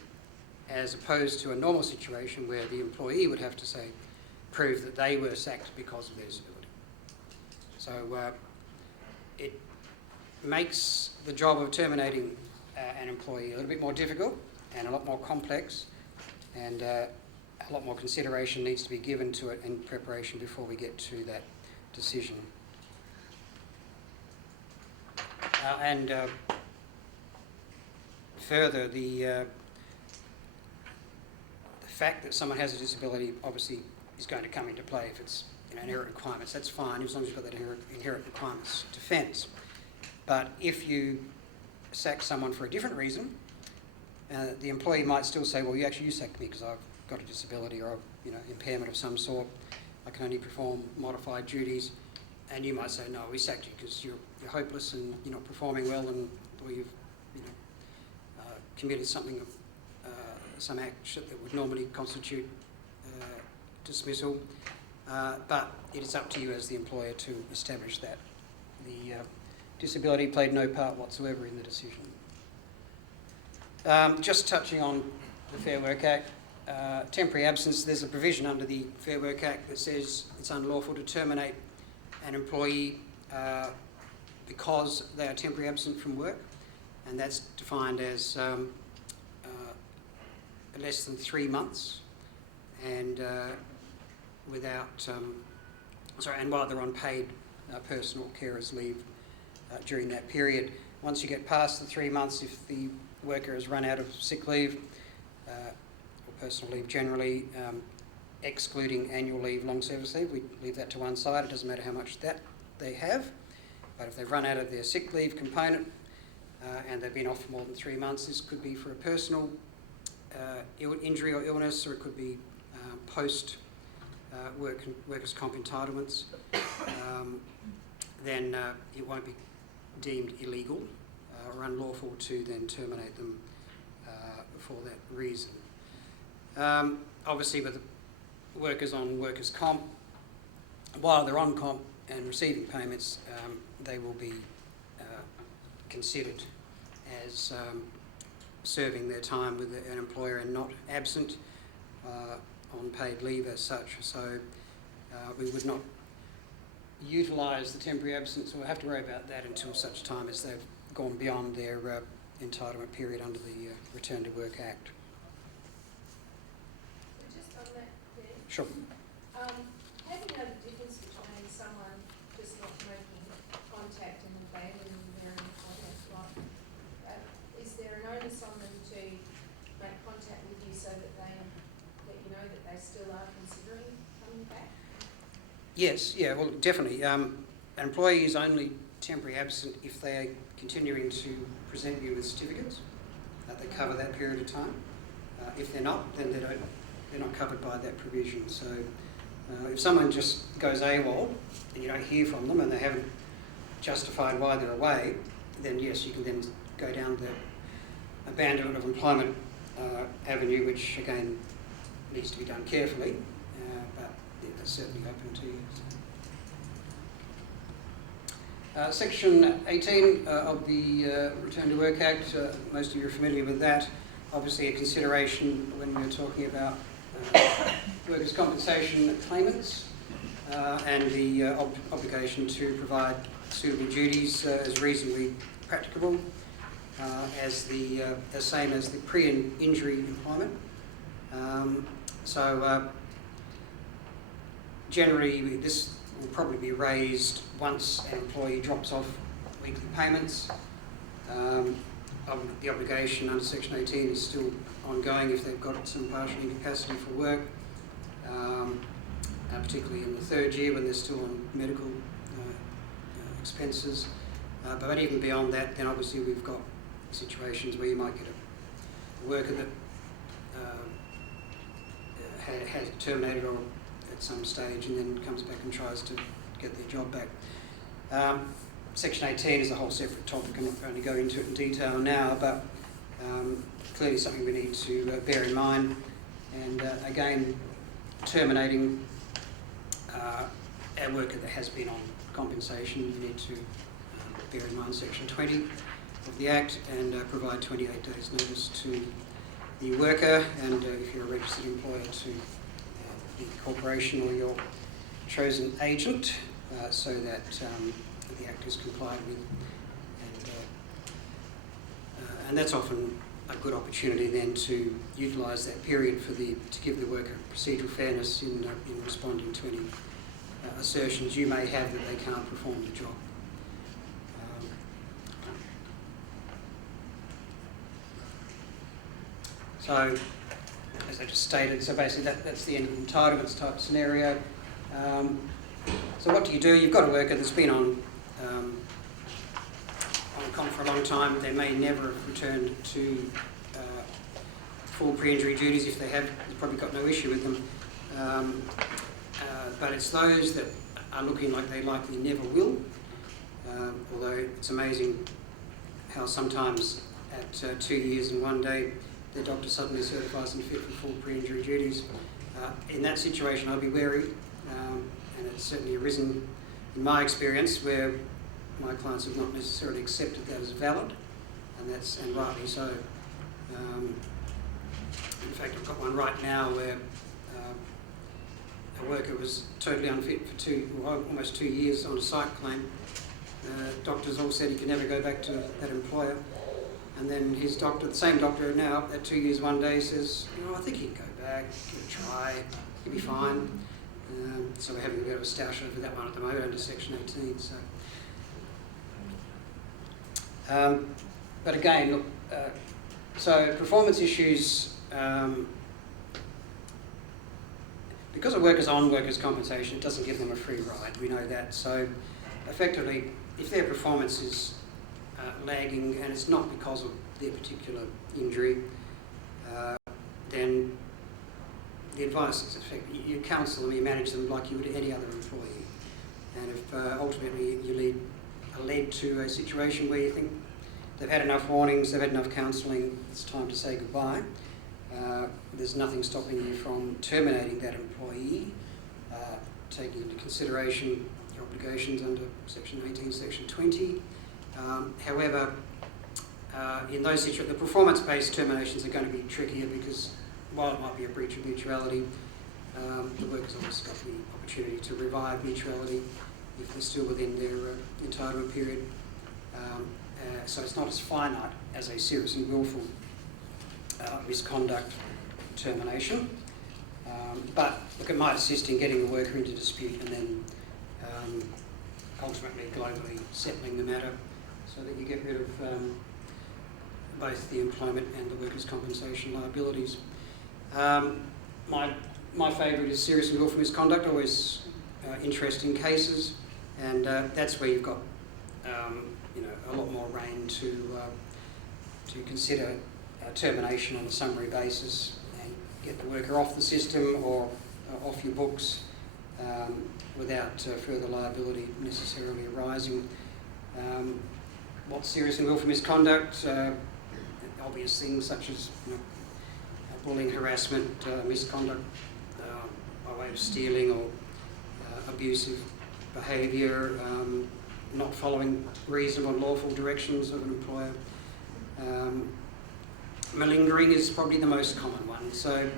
as opposed to a normal situation where the employee would have to prove that they were sacked because of their disability. So it makes the job of terminating an employee a little bit more difficult and a lot more complex, and a lot more consideration needs to be given to it in preparation before we get to that decision. Further, the fact that someone has a disability obviously is going to come into play if it's inherent requirements. That's fine as long as you've got that inherent requirements defence. But if you sack someone for a different reason, the employee might still say, well, you sacked me because I've got a disability or impairment of some sort. I can only perform modified duties. and you might say, no, we sacked you because you're hopeless and you're not performing well, and or you've committed something, some action that would normally constitute dismissal. But it is up to you as the employer to establish that. The disability played no part whatsoever in the decision. Just touching on the Fair Work Act, temporary absence, there's a provision under the Fair Work Act that says it's unlawful to terminate an employee because they are temporarily absent from work, and that's defined as less than 3 months, and and while they're on paid personal carers leave during that period. Once you get past the 3 months, if the worker has run out of sick leave or personal leave generally, excluding annual leave, long service leave, we leave that to one side. It doesn't matter how much that they have, but if they've run out of their sick leave component and they've been off for more than 3 months, this could be for a personal injury or illness, or it could be post workers' comp entitlements, then it won't be deemed illegal or unlawful to then terminate them for that reason. Obviously, with the workers on workers' comp, while they're on comp and receiving payments, they will be considered as serving their time with an employer and not absent on paid leave as such. So we would not utilise the temporary absence or have to worry about that until such time as they've gone beyond their entitlement period under the Return to Work Act. Just on that there, Sure. how do you know the difference between someone just not making contact and abandoning their employment? Like, is there an onus on them to make contact with you so that you know that they still are considering coming back? Yes, yeah, well, definitely. An employee is only temporarily absent if they are continuing to present you with certificates that they cover that period of time. If they're not, then they're not covered by that provision. So if someone just goes AWOL and you don't hear from them and they haven't justified why they're away, then yes, you can then go down the abandonment of employment avenue, which again needs to be done carefully, but yeah, that's certainly open to you. Section 18 of the Return to Work Act, most of you are familiar with that. Obviously a consideration when we're talking about workers' compensation claimants and the obligation to provide suitable duties as reasonably practicable, as same as the pre-injury employment. Generally this will probably be raised once an employee drops off weekly payments. The obligation under Section 18 is still ongoing if they've got some partial incapacity for work, particularly in the third year when they're still on medical expenses. But even beyond that, then obviously we've got situations where you might get a worker that has terminated or at some stage and then comes back and tries to get their job back. Section 18 is a whole separate topic. I'm not going to go into it in detail now, but clearly something we need to bear in mind. And again, terminating a worker that has been on compensation, you need to bear in mind Section 20 of the Act and provide 28 days notice to the worker, and if you're a registered employer, to the corporation or your chosen agent, so that the Act is complied with. And that's often a good opportunity then to utilise that period to give the worker procedural fairness in responding to any assertions you may have that they can't perform the job. So, as I just stated, so basically that's the end of the entitlements type scenario. So what do? You've got a worker that's been on comp for a long time. They may never have returned to full pre-injury duties. If they have, they've probably got no issue with them. But it's those that are looking like they likely never will, although it's amazing how sometimes at 2 years and 1 day the doctor suddenly certifies them fit for full pre-injury duties. In that situation I'd be wary, and it's certainly arisen in my experience where my clients have not necessarily accepted that as valid, and rightly so. In fact, I've got one right now where a worker was totally unfit for almost 2 years on a psych claim. Doctors all said he could never go back to that employer, and then his doctor, the same doctor now, at 2 years 1 day says, I think he can go back, give it a try, he'll be fine. So we're having a bit of a stoush over that one at the moment under Section 18. But again, look, so performance issues, because a worker's on workers' compensation, it doesn't give them a free ride, we know that. So effectively, if their performance is lagging and it's not because of their particular injury, then the advice is effectively you counsel them, you manage them like you would any other employee. And if ultimately you led to a situation where you think they've had enough warnings, they've had enough counselling, it's time to say goodbye, there's nothing stopping you from terminating that employee, taking into consideration your obligations under Section 18, Section 20. However, in those situations, the performance-based terminations are going to be trickier because while it might be a breach of mutuality, the workers obviously got the opportunity to revive mutuality if they're still within their entitlement period. So it's not as finite as a serious and willful misconduct termination. But look, it might assist in getting the worker into dispute and then ultimately globally settling the matter so that you get rid of both the employment and the workers' compensation liabilities. My favourite is serious and willful misconduct, always interesting cases, and that's where you've got a lot more rein to consider termination on a summary basis and get the worker off the system or off your books without further liability necessarily arising. What's serious and willful misconduct? Obvious things such as bullying, harassment, misconduct by way of stealing or abusive behaviour, not following reasonable and lawful directions of an employer. Malingering is probably the most common one. So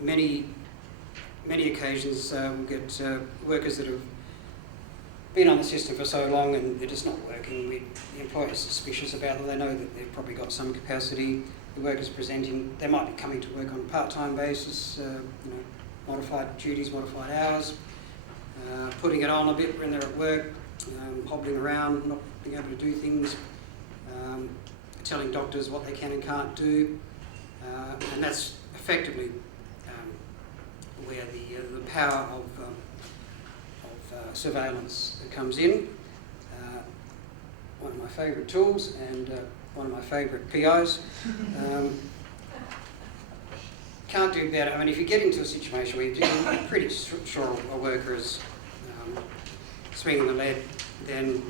many occasions we'll get workers that have been on the system for so long and they're just not working. The employer's suspicious about them. They know that they've probably got some capacity. The worker's presenting, they might be coming to work on a part-time basis, modified duties, modified hours, putting it on a bit when they're at work, hobbling around, not being able to do things, telling doctors what they can and can't do, and that's effectively where the power of surveillance comes in. One of my favourite tools and one of my favourite PIs. Can't do better. I mean, if you get into a situation where you're pretty sure a worker is swinging the lead, then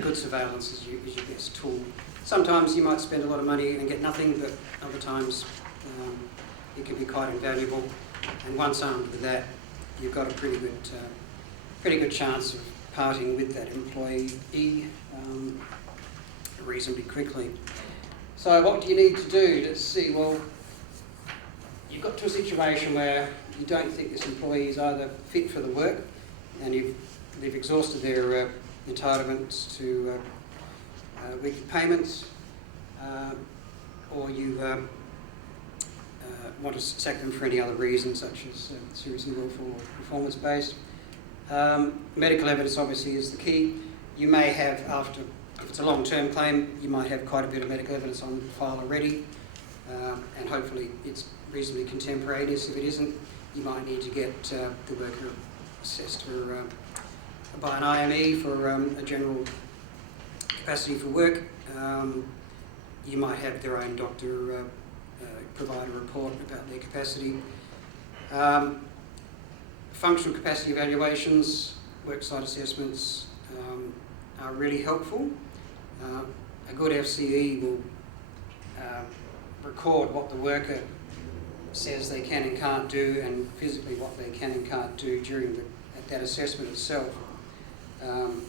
good surveillance is your best tool. Sometimes you might spend a lot of money and get nothing, but other times it can be quite invaluable. And once armed with that, you've got a pretty good chance of parting with that employee reasonably quickly. So what do you need to do to see, well, you've got to a situation where you don't think this employee is either fit for the work and they've exhausted their entitlements to weekly payments, or you want to sack them for any other reason, such as serious and willful or performance-based. Medical evidence obviously is the key. You may have, if it's a long-term claim, you might have quite a bit of medical evidence on file already, and hopefully it's reasonably contemporaneous. If it isn't, you might need to get the worker assessed by an IME for a general capacity for work. You might have their own doctor provide a report about their capacity. Functional capacity evaluations, worksite assessments are really helpful. A good FCE will record what the worker says they can and can't do, and physically what they can and can't do during that assessment itself. And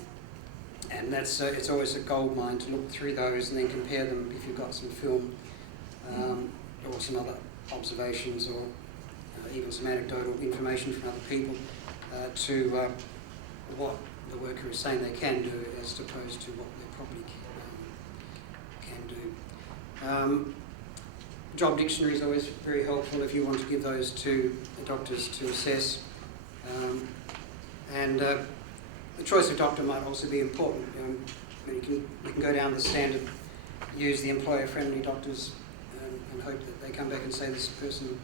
that's it's always a goldmine to look through those and then compare them if you've got some film or some other observations or even some anecdotal information from other people to what the worker is saying they can do as opposed to what they probably can do. Job dictionary is always very helpful if you want to give those to the doctors to assess. The choice of doctor might also be important. You can go down the standard, use the employer-friendly doctors and hope that they come back and say this person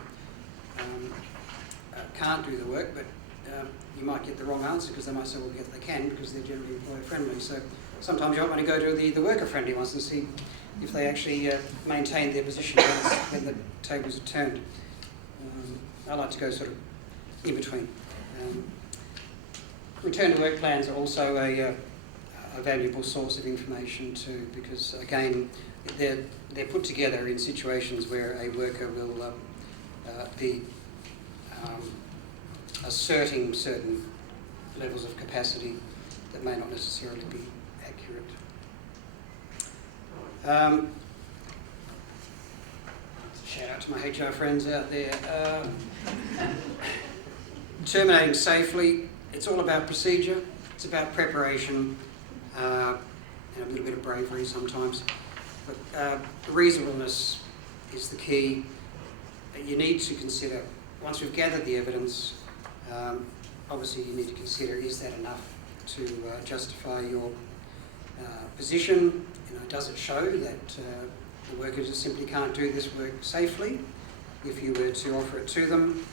can't do the work, but you might get the wrong answer because they might say, well, yeah, they can because they're generally employer-friendly. So sometimes you might want to go to the worker-friendly ones and see if they actually maintain their position when the tables are turned. I like to go sort of in between. Return to work plans are also a valuable source of information too, because again, they're put together in situations where a worker will be asserting certain levels of capacity that may not necessarily be accurate. Shout out to my HR friends out there. Terminating safely, it's all about procedure, it's about preparation, and a little bit of bravery sometimes. But reasonableness is the key. You need to consider, once we've gathered the evidence, obviously you need to consider, is that enough to justify your position? Does it show that the workers just simply can't do this work safely if you were to offer it to them?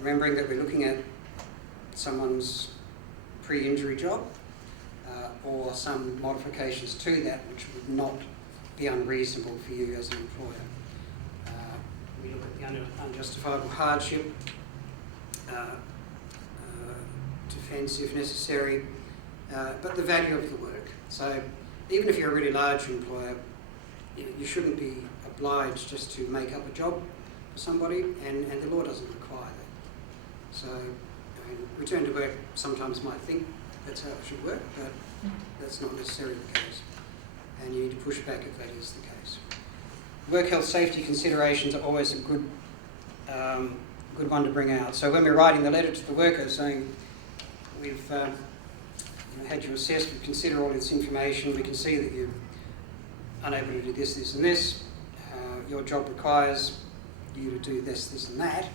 Remembering that we're looking at someone's pre-injury job or some modifications to that which would not be unreasonable for you as an employer. We look at the unjustifiable hardship, defence if necessary, but the value of the work. So even if you're a really large employer, you shouldn't be obliged just to make up a job for somebody, and the law doesn't require that. So return to work sometimes might think that's how it should work, but that's not necessarily the case. And you need to push back if that is the case. Work health safety considerations are always a good one to bring out. So when we're writing the letter to the worker saying, we've had you assessed, we've considered all this information, we can see that you're unable to do this, this and this, your job requires you to do this, this and that.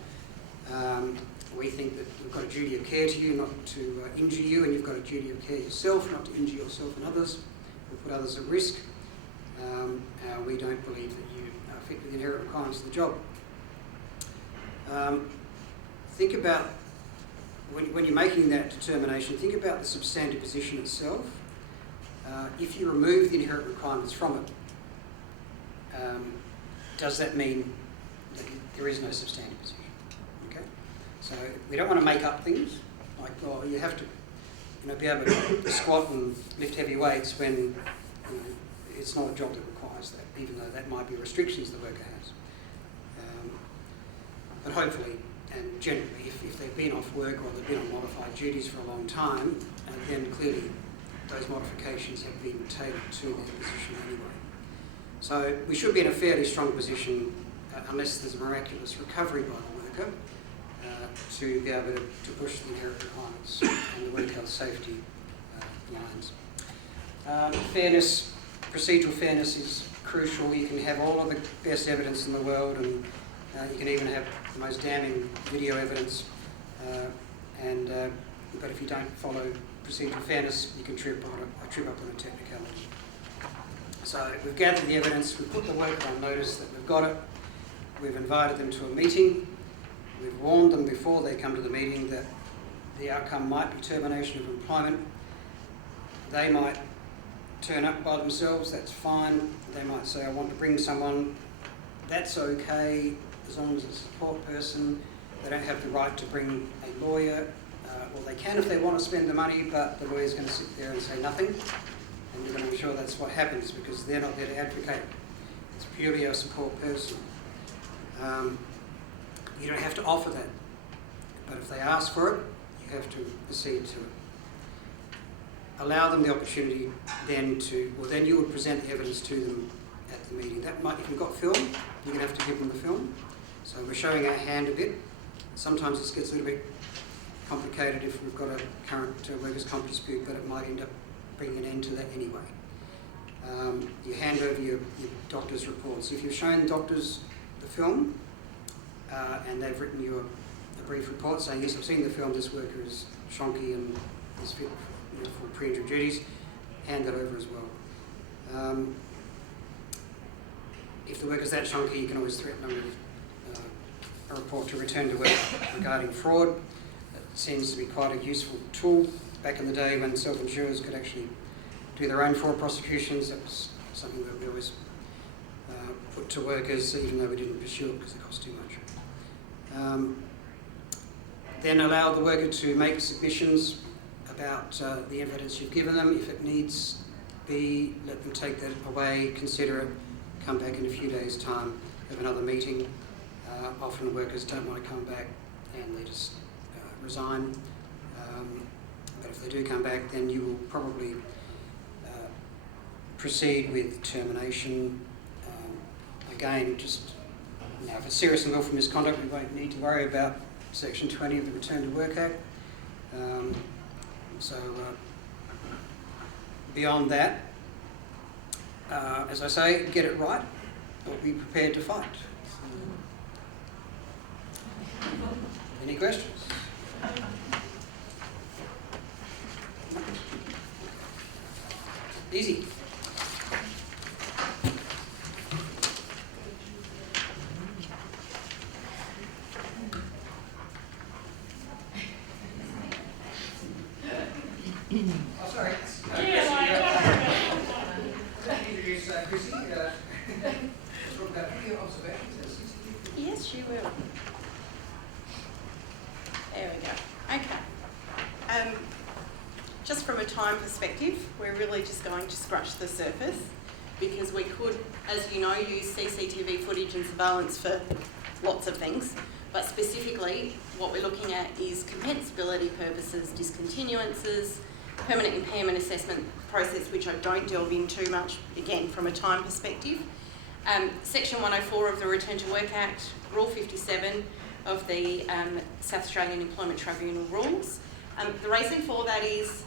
We think that we've got a duty of care to you, not to injure you, and you've got a duty of care yourself, not to injure yourself and others, or put others at risk. We don't believe that you are fit with the inherent requirements of the job. Think about, when you're making that determination, think about the substantive position itself. If you remove the inherent requirements from it, does that mean that there is no substantive position? Okay? So we don't want to make up things, like, oh, you have to be able to squat and lift heavy weights when it's not a job that requires that, even though that might be restrictions the worker has. But hopefully, and generally, if they've been off work or they've been on modified duties for a long time, then clearly those modifications have been tailored to their position anyway. So we should be in a fairly strong position, unless there's a miraculous recovery by the worker, to be able to push the inherent requirements and the work health safety lines. Fairness, procedural fairness is crucial. You can have all of the best evidence in the world, and you can even have the most damning video evidence, but if you don't follow procedural fairness, you can trip up on a technicality. So we've gathered the evidence, we've put the worker on notice that we've got it, we've invited them to a meeting, we've warned them before they come to the meeting that the outcome might be termination of employment. They might turn up by themselves, that's fine. They might say, I want to bring someone, that's okay, as long as it's a support person. They don't have the right to bring a lawyer well, they can if they want to spend the money, but the lawyer's going to sit there and say nothing, and you're going to ensure that's what happens because they're not there to advocate. It's purely a support person. You don't have to offer that, but if they ask for it, you have to accede to it. Allow them the opportunity then to, well, then you would present the evidence to them at the meeting. That might, if you've got film, you're going to have to give them the film. So we're showing our hand a bit. Sometimes this gets a little bit complicated if we've got a current workers' comp dispute, but it might end up bringing an end to that anyway. You hand over your doctor's reports. If you've shown doctors the film and they've written you a brief report saying, yes, I've seen the film, this worker is shonky and is fit for pre-injury duties, hand that over as well. If the worker's that shonky, you can always threaten them with a report to return to work regarding fraud. That seems to be quite a useful tool. Back in the day when self-insurers could actually do their own fraud prosecutions, that was something that we always put to workers, even though we didn't pursue it because it cost too much. Then allow the worker to make submissions about the evidence you've given them. If it needs be, let them take that away, consider it, come back in a few days' time, have another meeting. Often workers don't want to come back and they just resign. But if they do come back, then you will probably proceed with termination. Again, just now, if it's serious and willful misconduct, we won't need to worry about Section 20 of the Return to Work Act. Beyond that, as I say, get it right or be prepared to fight. Any questions? Easy. Oh, sorry. Introduce Chrissy. Talk about video observations at CCTV. Yes, she will. There we go. Okay. Just from a time perspective, we're really just going to scratch the surface because we could, as you know, use CCTV footage and surveillance for lots of things. But specifically, what we're looking at is compensability purposes, discontinuances, permanent impairment assessment process, which I don't delve in too much, again, from a time perspective. Section 104 of the Return to Work Act, Rule 57 of the South Australian Employment Tribunal rules. The reason for that is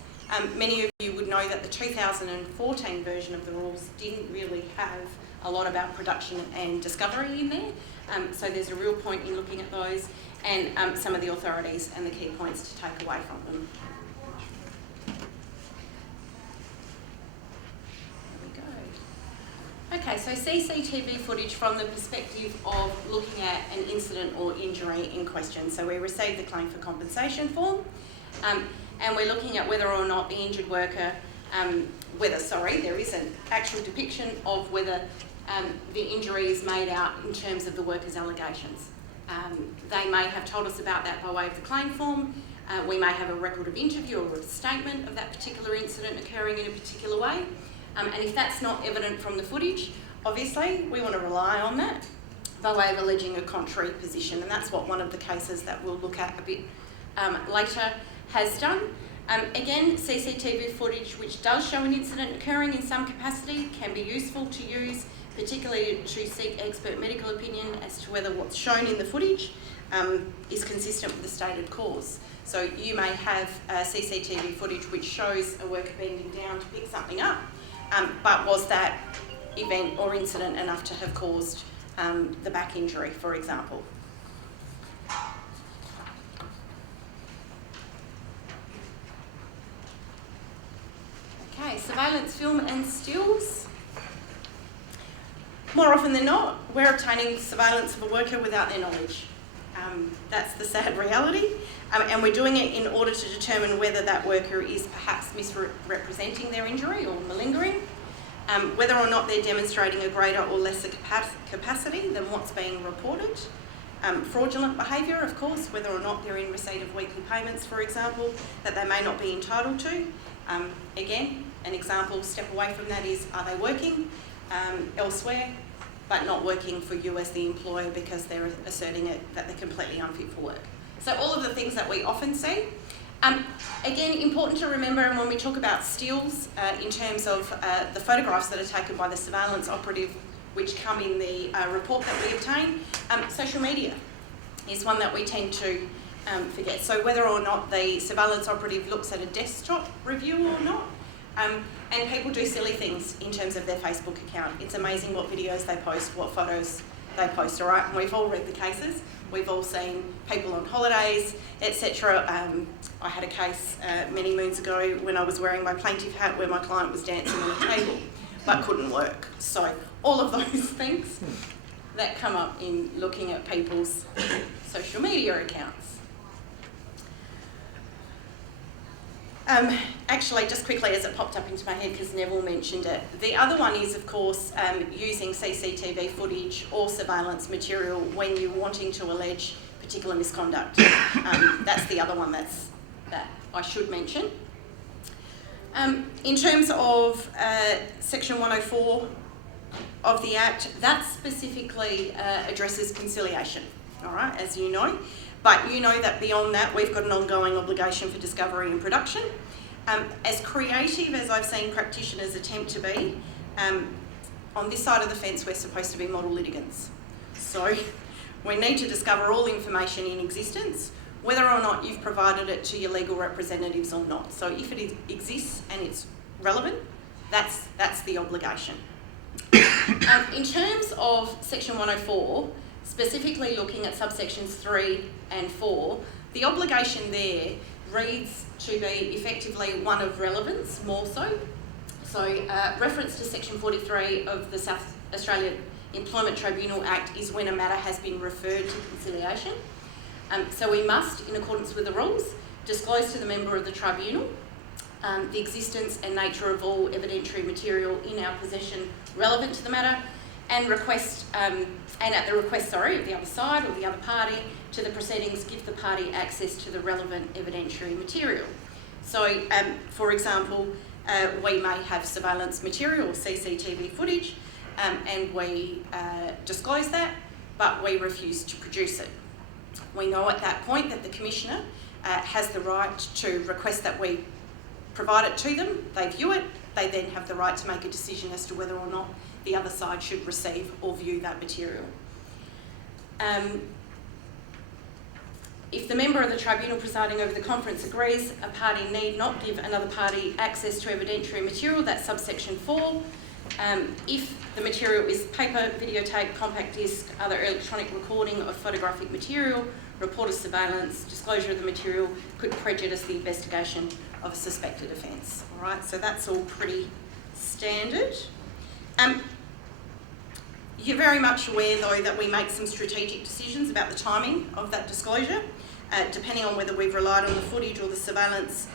many of you would know that the 2014 version of the rules didn't really have a lot about production and discovery in there. So there's a real point in looking at those and some of the authorities and the key points to take away from them. Okay, so CCTV footage from the perspective of looking at an incident or injury in question. So we received the claim for compensation form and we're looking at whether or not the injured worker, there is an actual depiction of whether the injury is made out in terms of the worker's allegations. They may have told us about that by way of the claim form. We may have a record of interview or a statement of that particular incident occurring in a particular way. And if that's not evident from the footage, obviously we want to rely on that by way of alleging a contrary position, and that's what one of the cases that we'll look at a bit later has done. Again, CCTV footage which does show an incident occurring in some capacity can be useful to use, particularly to seek expert medical opinion as to whether what's shown in the footage is consistent with the stated cause. So you may have CCTV footage which shows a worker bending down to pick something up, but was that event or incident enough to have caused the back injury, for example? Okay, surveillance film and stills. More often than not, we're obtaining surveillance of a worker without their knowledge. That's the sad reality. And we're doing it in order to determine whether that worker is perhaps misrepresenting their injury or malingering, whether or not they're demonstrating a greater or lesser capacity than what's being reported, fraudulent behaviour, of course, whether or not they're in receipt of weekly payments, for example, that they may not be entitled to. Again, an example, step away from that is, are they working elsewhere, but not working for you as the employer because they're asserting that they're completely unfit for work. So all of the things that we often see. Again, important to remember, and when we talk about stills, in terms of the photographs that are taken by the surveillance operative, which come in the report that we obtain, social media is one that we tend to forget. So whether or not the surveillance operative looks at a desktop review or not, and people do silly things in terms of their Facebook account. It's amazing what videos they post, what photos they post, all right? And we've all read the cases. We've all seen people on holidays, etc. I had a case many moons ago when I was wearing my plaintiff hat where my client was dancing on the table but couldn't work. So all of those things that come up in looking at people's social media accounts. Actually, just quickly as it popped up into my head because Neville mentioned it, the other one is, of course, using CCTV footage or surveillance material when you're wanting to allege particular misconduct. That's the other one that I should mention. In terms of Section 104 of the Act, that specifically addresses conciliation, all right, as you know. But you know that beyond that, we've got an ongoing obligation for discovery and production. As creative as I've seen practitioners attempt to be, on this side of the fence, we're supposed to be model litigants. So we need to discover all information in existence, whether or not you've provided it to your legal representatives or not. So if it exists and it's relevant, that's the obligation. In terms of Section 104, specifically looking at subsections 3 and 4, the obligation there reads to be effectively one of relevance, more so. So reference to Section 43 of the South Australian Employment Tribunal Act is when a matter has been referred to conciliation. So we must, in accordance with the rules, disclose to the member of the tribunal the existence and nature of all evidentiary material in our possession relevant to the matter, and request, and at the request, of the other side or the other party to the proceedings, give the party access to the relevant evidentiary material. So, for example, we may have surveillance material or CCTV footage, and we disclose that, but we refuse to produce it. We know at that point that the Commissioner has the right to request that we provide it to them. They view it. They then have the right to make a decision as to whether or not the other side should receive or view that material. If the member of the tribunal presiding over the conference agrees, a party need not give another party access to evidentiary material, that's subsection 4. If the material is paper, videotape, compact disc, other electronic recording of photographic material, report of surveillance, disclosure of the material could prejudice the investigation of a suspected offence. All right, so that's all pretty standard. You're very much aware, though, that we make some strategic decisions about the timing of that disclosure, depending on whether we've relied on the footage or the surveillance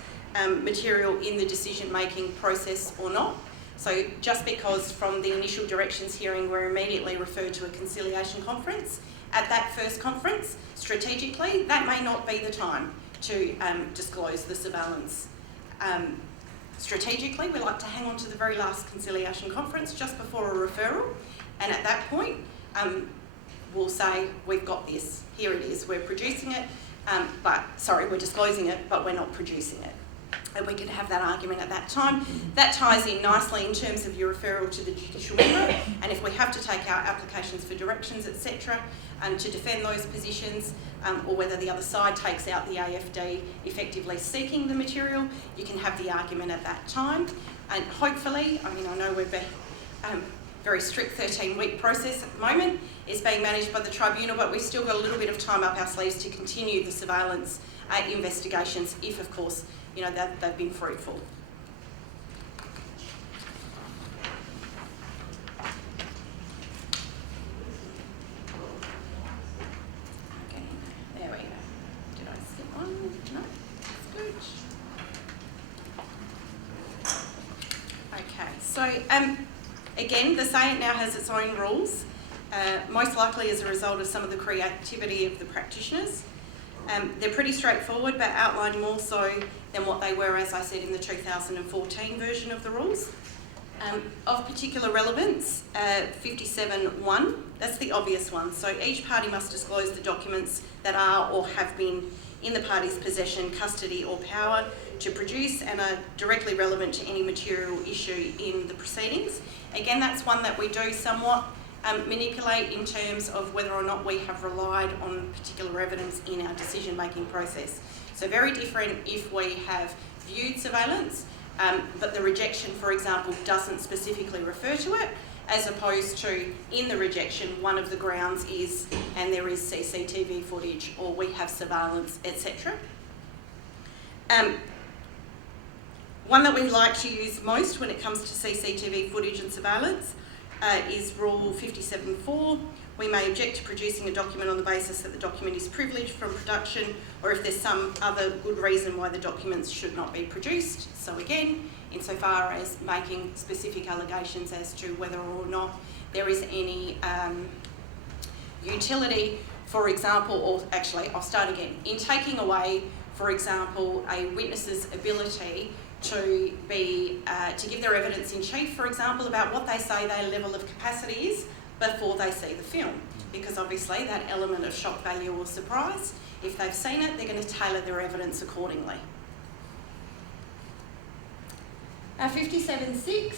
material in the decision-making process or not. So just because from the initial directions hearing we're immediately referred to a conciliation conference, at that first conference, strategically, that may not be the time to disclose the surveillance. Strategically, we like to hang on to the very last conciliation conference just before a referral, and at that point, we'll say, we've got this, here it is, we're producing it, we're disclosing it, but we're not producing it. And we can have that argument at that time. That ties in nicely in terms of your referral to the judicial member, and if we have to take out applications for directions, etc., to defend those positions, or whether the other side takes out the AFD effectively seeking the material, you can have the argument at that time. And hopefully, I know we've been very strict 13-week process at the moment is being managed by the tribunal, but we've still got a little bit of time up our sleeves to continue the surveillance investigations if, of course, they've been fruitful. Okay, there we go. Did I skip one? No, that's good. Okay, so again, the SAINT now has its own rules most likely as a result of some of the creativity of the practitioners. They're pretty straightforward, but outline more so than what they were, as I said, in the 2014 version of the rules. Of particular relevance, 57.1, that's the obvious one. So each party must disclose the documents that are or have been in the party's possession, custody or power to produce and are directly relevant to any material issue in the proceedings. Again, that's one that we do somewhat manipulate in terms of whether or not we have relied on particular evidence in our decision-making process. So very different if we have viewed surveillance, but the rejection, for example, doesn't specifically refer to it, as opposed to in the rejection, one of the grounds is, and there is CCTV footage, or we have surveillance, etc. One that we like to use most when it comes to CCTV footage and surveillance is Rule 57.4. We may object to producing a document on the basis that the document is privileged from production, or if there's some other good reason why the documents should not be produced. So again, insofar as making specific allegations as to whether or not there is any utility, for example, or actually I'll start again, in taking away, for example, a witness's ability to give their evidence in chief, for example, about what they say their level of capacity is before they see the film, because obviously that element of shock value or surprise, if they've seen it, they're going to tailor their evidence accordingly. 57.6,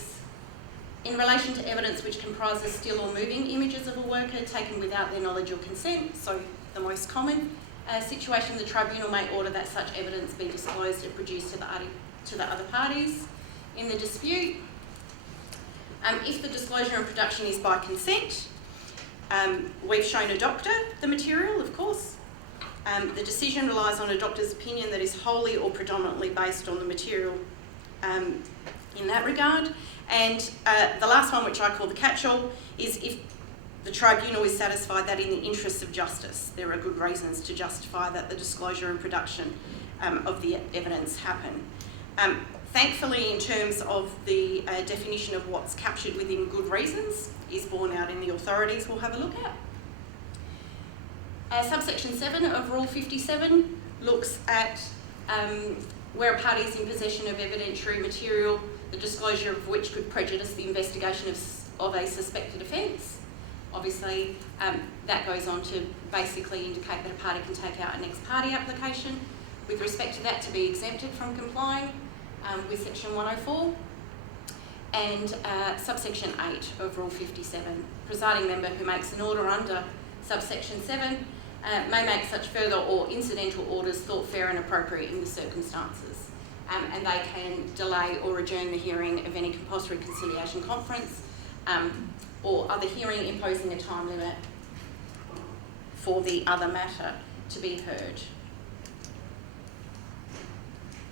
in relation to evidence which comprises still or moving images of a worker taken without their knowledge or consent, so the most common situation, the tribunal may order that such evidence be disclosed and produced to the other parties in the dispute. If the disclosure and production is by consent, we've shown a doctor the material, of course. The decision relies on a doctor's opinion that is wholly or predominantly based on the material in that regard. And the last one, which I call the catch-all, is if the tribunal is satisfied that in the interests of justice, there are good reasons to justify that the disclosure and production of the evidence happen. Thankfully, in terms of the definition of what's captured within good reasons, is borne out in the authorities we'll have a look at. Subsection 7 of Rule 57 looks at where a party is in possession of evidentiary material, the disclosure of which could prejudice the investigation of a suspected offence. Obviously, that goes on to basically indicate that a party can take out an ex parte application with respect to that to be exempted from complying with Section 104. And subsection 8 of Rule 57, presiding member who makes an order under subsection 7 may make such further or incidental orders thought fair and appropriate in the circumstances. And they can delay or adjourn the hearing of any compulsory conciliation conference or other hearing imposing a time limit for the other matter to be heard.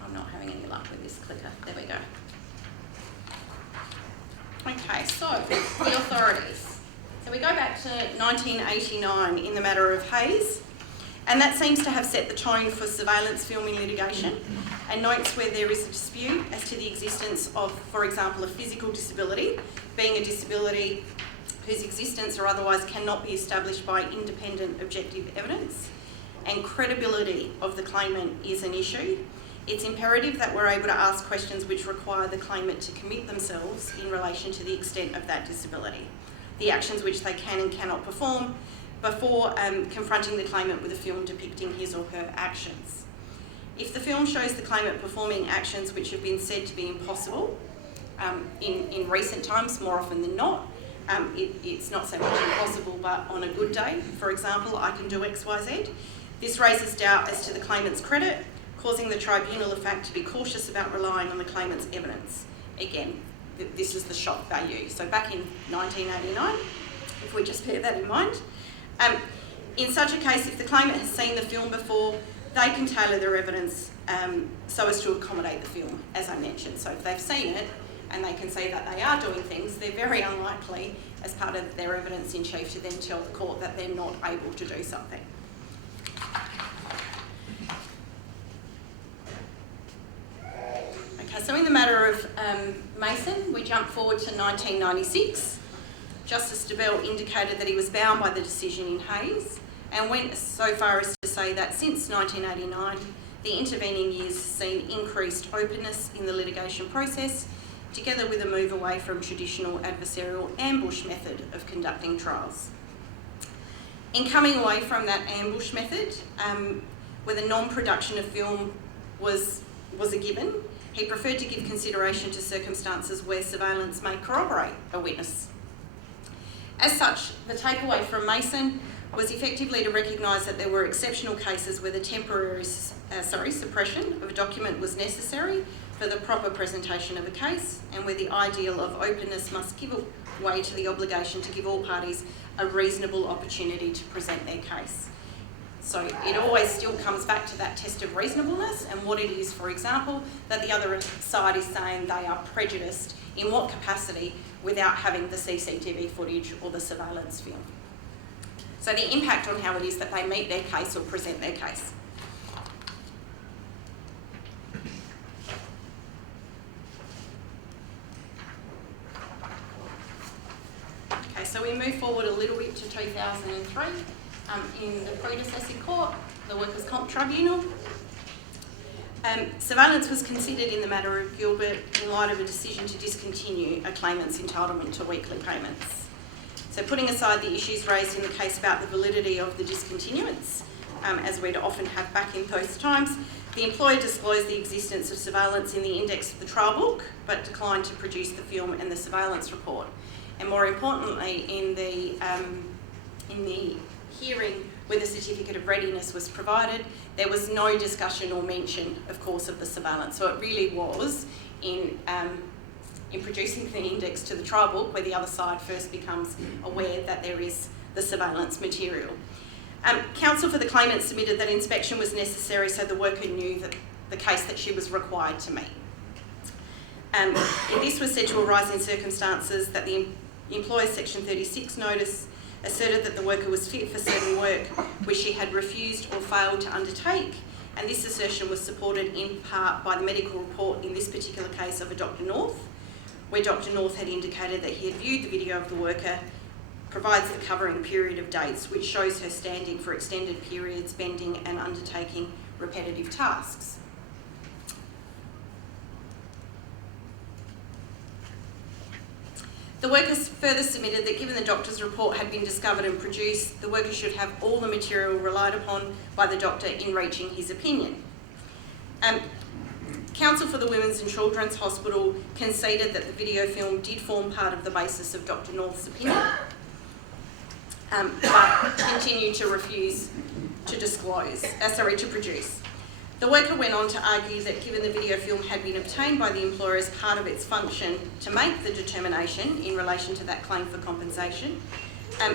I'm not having any luck with this clicker. There we go. Okay, so the authorities. So we go back to 1989 in the matter of Hayes, and that seems to have set the tone for surveillance filming litigation, and notes where there is a dispute as to the existence of, for example, a physical disability, being a disability whose existence or otherwise cannot be established by independent objective evidence, and credibility of the claimant is an issue. It's imperative that we're able to ask questions which require the claimant to commit themselves in relation to the extent of that disability, the actions which they can and cannot perform before confronting the claimant with a film depicting his or her actions. If the film shows the claimant performing actions which have been said to be impossible, in recent times, more often than not, it's not so much impossible, but on a good day, for example, I can do X, Y, Z. This raises doubt as to the claimant's credit, causing the tribunal of fact to be cautious about relying on the claimant's evidence. Again, this is the shock value. So back in 1989, if we just bear that in mind, in such a case, if the claimant has seen the film before, they can tailor their evidence so as to accommodate the film, as I mentioned. So if they've seen it and they can say that they are doing things, they're very unlikely, as part of their evidence in chief, to then tell the court that they're not able to do something. Okay, so in the matter of Mason, we jump forward to 1996. Justice DeBell indicated that he was bound by the decision in Hayes and went so far as to say that since 1989, the intervening years have seen increased openness in the litigation process, together with a move away from traditional adversarial ambush method of conducting trials. In coming away from that ambush method, where the non-production of film was a given, he preferred to give consideration to circumstances where surveillance may corroborate a witness. As such, the takeaway from Mason was effectively to recognise that there were exceptional cases where the temporary suppression of a document was necessary for the proper presentation of a case, and where the ideal of openness must give way to the obligation to give all parties a reasonable opportunity to present their case. So it always still comes back to that test of reasonableness and what it is, for example, that the other side is saying they are prejudiced in what capacity without having the CCTV footage or the surveillance film. So the impact on how it is that they meet their case or present their case. Okay, so we move forward a little bit to 2003. In the predecessor court, the Workers' Comp Tribunal. Surveillance was considered in the matter of Gilbert in light of a decision to discontinue a claimant's entitlement to weekly payments. So putting aside the issues raised in the case about the validity of the discontinuance, as we'd often have back in those times, the employer disclosed the existence of surveillance in the index of the trial book, but declined to produce the film and the surveillance report. And more importantly, in the hearing where the certificate of readiness was provided, there was no discussion or mention, of course, of the surveillance. So it really was in producing the index to the trial book where the other side first becomes aware that there is the surveillance material. Counsel for the claimant submitted that inspection was necessary so the worker knew that the case that she was required to meet. This was said to arise in circumstances that the employer's Section 36 notice asserted that the worker was fit for certain work which she had refused or failed to undertake, and this assertion was supported in part by the medical report in this particular case of a Dr. North, where Dr. North had indicated that he had viewed the video of the worker, provides the covering period of dates, which shows her standing for extended periods, bending and undertaking repetitive tasks. The workers further submitted that given the doctor's report had been discovered and produced, the worker should have all the material relied upon by the doctor in reaching his opinion. Counsel for the Women's and Children's Hospital conceded that the video film did form part of the basis of Dr. North's opinion, but continued to refuse to produce. The worker went on to argue that given the video film had been obtained by the employer as part of its function to make the determination in relation to that claim for compensation,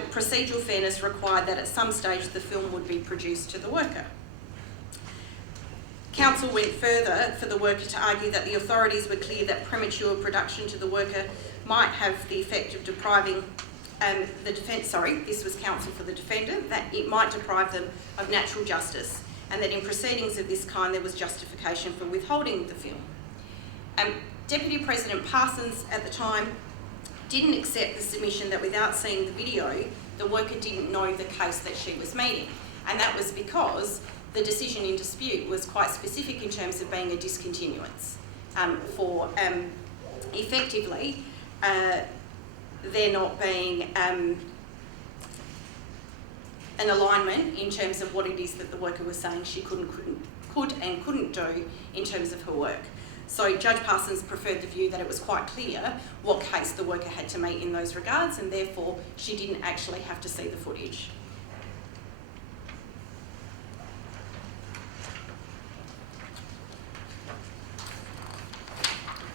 procedural fairness required that at some stage the film would be produced to the worker. Counsel went further for the worker to argue that the authorities were clear that premature production to the worker might have the effect of depriving this was counsel for the defendant, that it might deprive them of natural justice, and that in proceedings of this kind there was justification for withholding the film. Deputy President Parsons at the time didn't accept the submission that without seeing the video, the worker didn't know the case that she was meeting. And that was because the decision in dispute was quite specific in terms of being a discontinuance for effectively there not being an alignment in terms of what it is that the worker was saying she could and couldn't do in terms of her work. So Judge Parsons preferred the view that it was quite clear what case the worker had to meet in those regards, and therefore she didn't actually have to see the footage.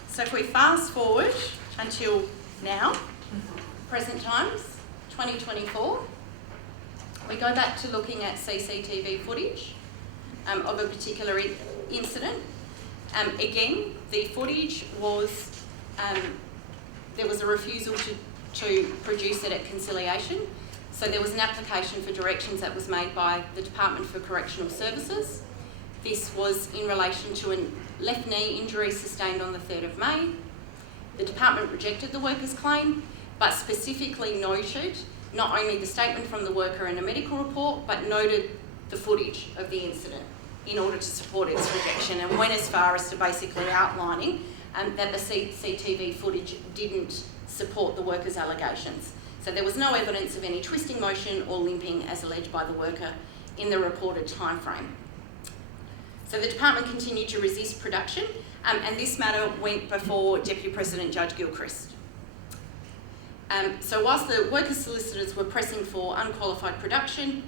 So if we fast forward until now, present times, 2024, we go back to looking at CCTV footage of a particular incident. Again, the footage was, there was a refusal to produce it at conciliation. So there was an application for directions that was made by the Department for Correctional Services. This was in relation to a left knee injury sustained on the 3rd of May. The department rejected the worker's claim. but specifically noted not only the statement from the worker and a medical report, but noted the footage of the incident in order to support its rejection, and went as far as to basically outlining that the CCTV footage didn't support the worker's allegations. So there was no evidence of any twisting motion or limping as alleged by the worker in the reported timeframe. So the department continued to resist production, and this matter went before Deputy President Judge Gilchrist. So whilst the workers' solicitors were pressing for unqualified production,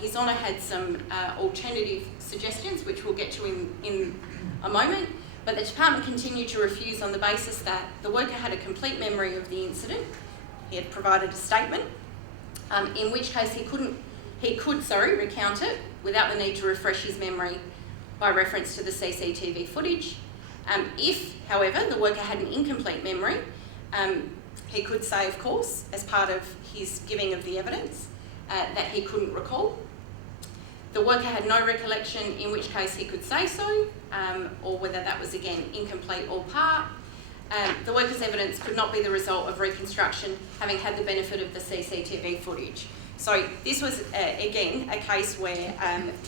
His Honour had some alternative suggestions, which we'll get to in a moment, but the department continued to refuse on the basis that the worker had a complete memory of the incident. He had provided a statement, in which case he could recount it without the need to refresh his memory by reference to the CCTV footage. If, however, the worker had an incomplete memory, he could say, of course, as part of his giving of the evidence, that he couldn't recall. The worker had no recollection, in which case he could say so, or whether that was, again, incomplete or part. The worker's evidence could not be the result of reconstruction, having had the benefit of the CCTV footage. So this was, again, a case where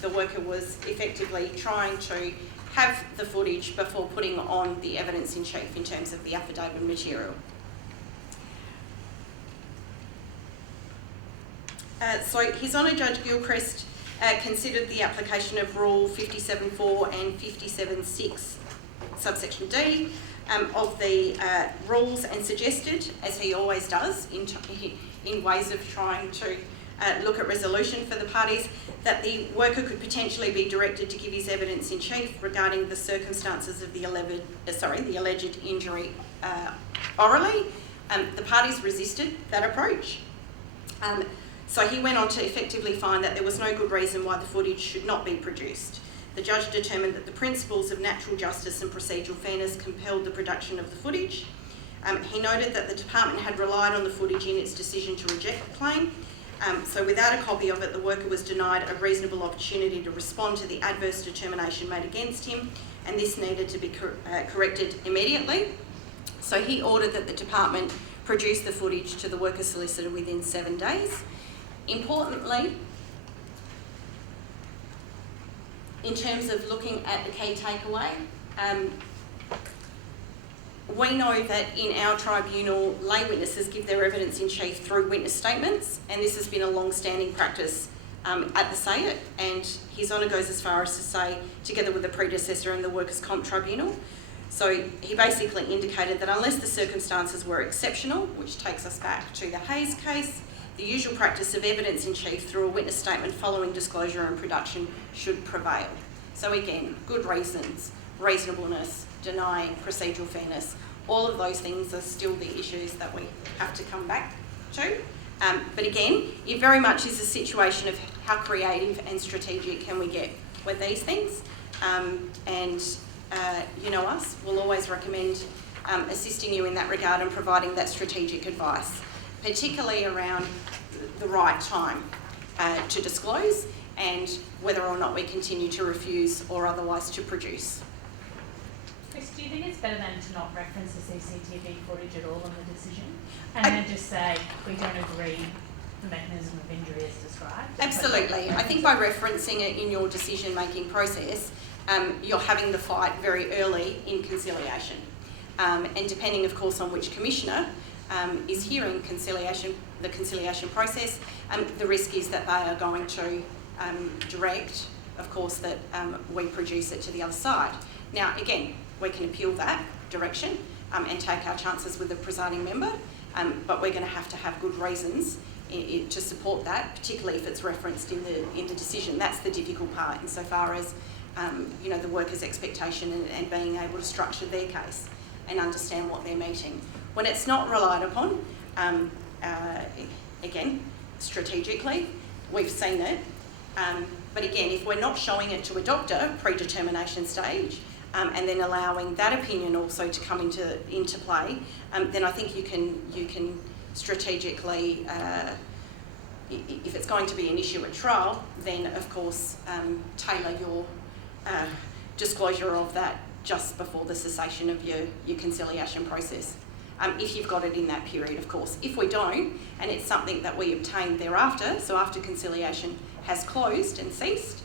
the worker was effectively trying to have the footage before putting on the evidence in chief in terms of the affidavit material. So His Honour Judge Gilchrist considered the application of Rule 57.4 and 57.6 subsection D of the rules, and suggested, as he always does in ways of trying to look at resolution for the parties, that the worker could potentially be directed to give his evidence in chief regarding the circumstances of the alleged injury orally. The parties resisted that approach. So he went on to effectively find that there was no good reason why the footage should not be produced. The judge determined that the principles of natural justice and procedural fairness compelled the production of the footage. He noted that the department had relied on the footage in its decision to reject the claim. So without a copy of it, the worker was denied a reasonable opportunity to respond to the adverse determination made against him, and this needed to be corrected immediately. So he ordered that the department produce the footage to the worker solicitor within 7 days. Importantly, in terms of looking at the key takeaway, we know that in our tribunal, lay witnesses give their evidence in chief through witness statements, and this has been a long-standing practice at the SAYET, and His Honour goes as far as to say, together with the predecessor and the Workers' Comp Tribunal. So he basically indicated that unless the circumstances were exceptional, which takes us back to the Hayes case, the usual practice of evidence in chief through a witness statement following disclosure and production should prevail. So again, good reasons, reasonableness, denying procedural fairness, all of those things are still the issues that we have to come back to. But again, it very much is a situation of how creative and strategic can we get with these things. You know us, we'll always recommend assisting you in that regard and providing that strategic advice, particularly around the right time to disclose and whether or not we continue to refuse or otherwise to produce. Chris, do you think it's better than to not reference the CCTV footage at all in the decision and then just say we don't agree the mechanism of injury is described? Absolutely. I think by referencing it in your decision-making process, you're having the fight very early in conciliation. And depending, of course, on which commissioner is hearing the conciliation process, the risk is that they are going to direct, of course, that we produce it to the other side. Now, again, we can appeal that direction and take our chances with the presiding member, but we're going to have good reasons to support that, particularly if it's referenced in the decision. That's the difficult part insofar as the worker's expectation and being able to structure their case and understand what they're meeting. When it's not relied upon, again, strategically, we've seen it. But again, if we're not showing it to a doctor pre-determination stage and then allowing that opinion also to come into play, then I think you can strategically, if it's going to be an issue at trial, then of course tailor your disclosure of that just before the cessation of your conciliation process. if you've got it in that period, of course. If we don't, and it's something that we obtain thereafter, so after conciliation has closed and ceased,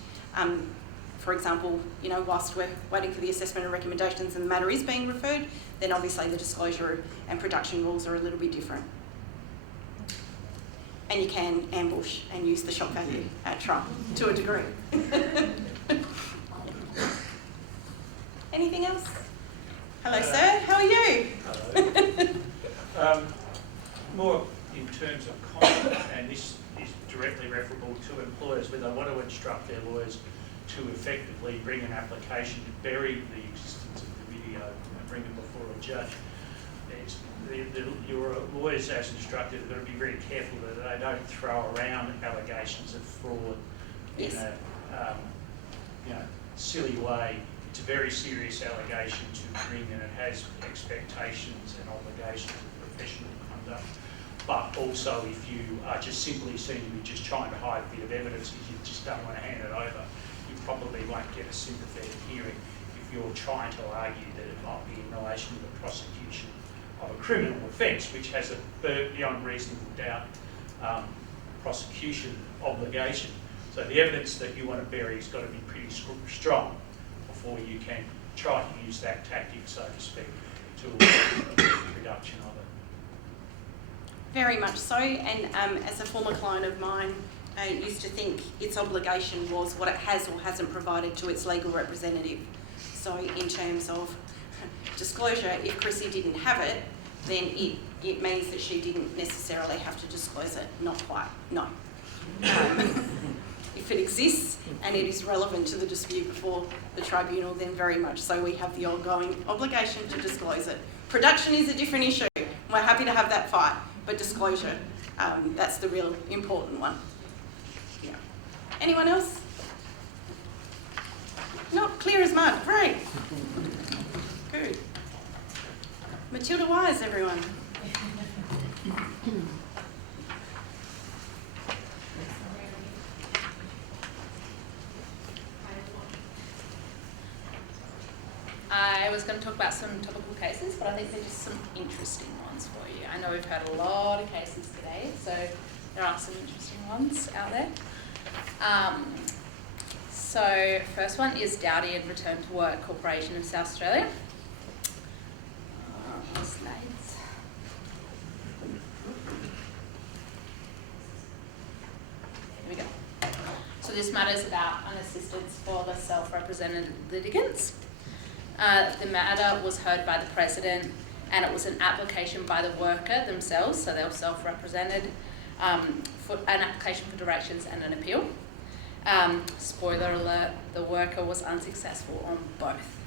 for example, you know, whilst we're waiting for the assessment and recommendations and the matter is being referred, then obviously the disclosure and production rules are a little bit different. And you can ambush and use the shock value at trial to a degree. Anything else? Hello, sir. How are you? Hello. More in terms of content, and this is directly referable to employers where they want to instruct their lawyers to effectively bring an application to bury the existence of the video and bring it before a judge. Your lawyers, as instructed, have got to be very careful that they don't throw around allegations of fraud in a silly way. It's a very serious allegation to bring, and it has expectations and obligations of professional conduct. But also, if you are just simply seen to be just trying to hide a bit of evidence because you just don't want to hand it over, you probably won't get a sympathetic hearing if you're trying to argue that it might be in relation to the prosecution of a criminal offence, which has a beyond reasonable doubt prosecution obligation. So the evidence that you want to bury has got to be pretty strong before you can try to use that tactic, so to speak, to the production of it. Very much so, and as a former client of mine, I used to think its obligation was what it has or hasn't provided to its legal representative. So in terms of disclosure, if Chrissy didn't have it, then it means that she didn't necessarily have to disclose it. Not quite, no. If it exists and it is relevant to the dispute before the tribunal, then very much so we have the ongoing obligation to disclose it. Production is a different issue. We're happy to have that fight, but disclosure, that's the real important one. Yeah. Anyone else? Not clear as mud. Great. Good. Matilda Wise, everyone. I was going to talk about some topical cases, but I think they're just some interesting ones for you. I know we've heard a lot of cases today, so there are some interesting ones out there. So first one is Dowdy and Return to Work Corporation of South Australia. Slides. Here we go. So this matter is about an assistance for the self-represented litigants. The matter was heard by the President, and it was an application by the worker themselves, so they were self-represented, for an application for directions and an appeal. Spoiler alert, the worker was unsuccessful on both.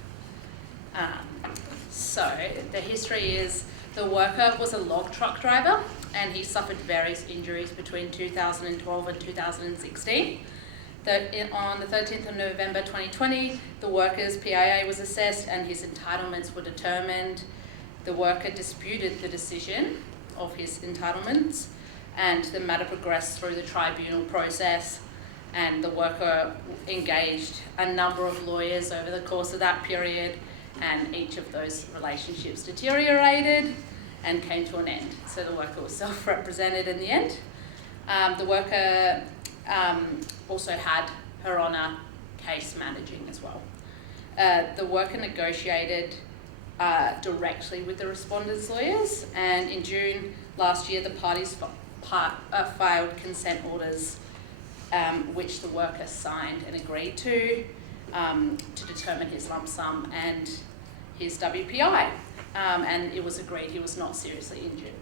So the history is the worker was a log truck driver, and he suffered various injuries between 2012 and 2016. On the 13th of November 2020, the worker's PIA was assessed and his entitlements were determined. The worker disputed the decision of his entitlements, and the matter progressed through the tribunal process, and the worker engaged a number of lawyers over the course of that period, and each of those relationships deteriorated and came to an end. So the worker was self-represented in the end. The worker also had her honour case managing as well. The worker negotiated directly with the respondents' lawyers, and in June last year the parties filed consent orders which the worker signed and agreed to determine his lump sum and his WPI, and it was agreed he was not seriously injured.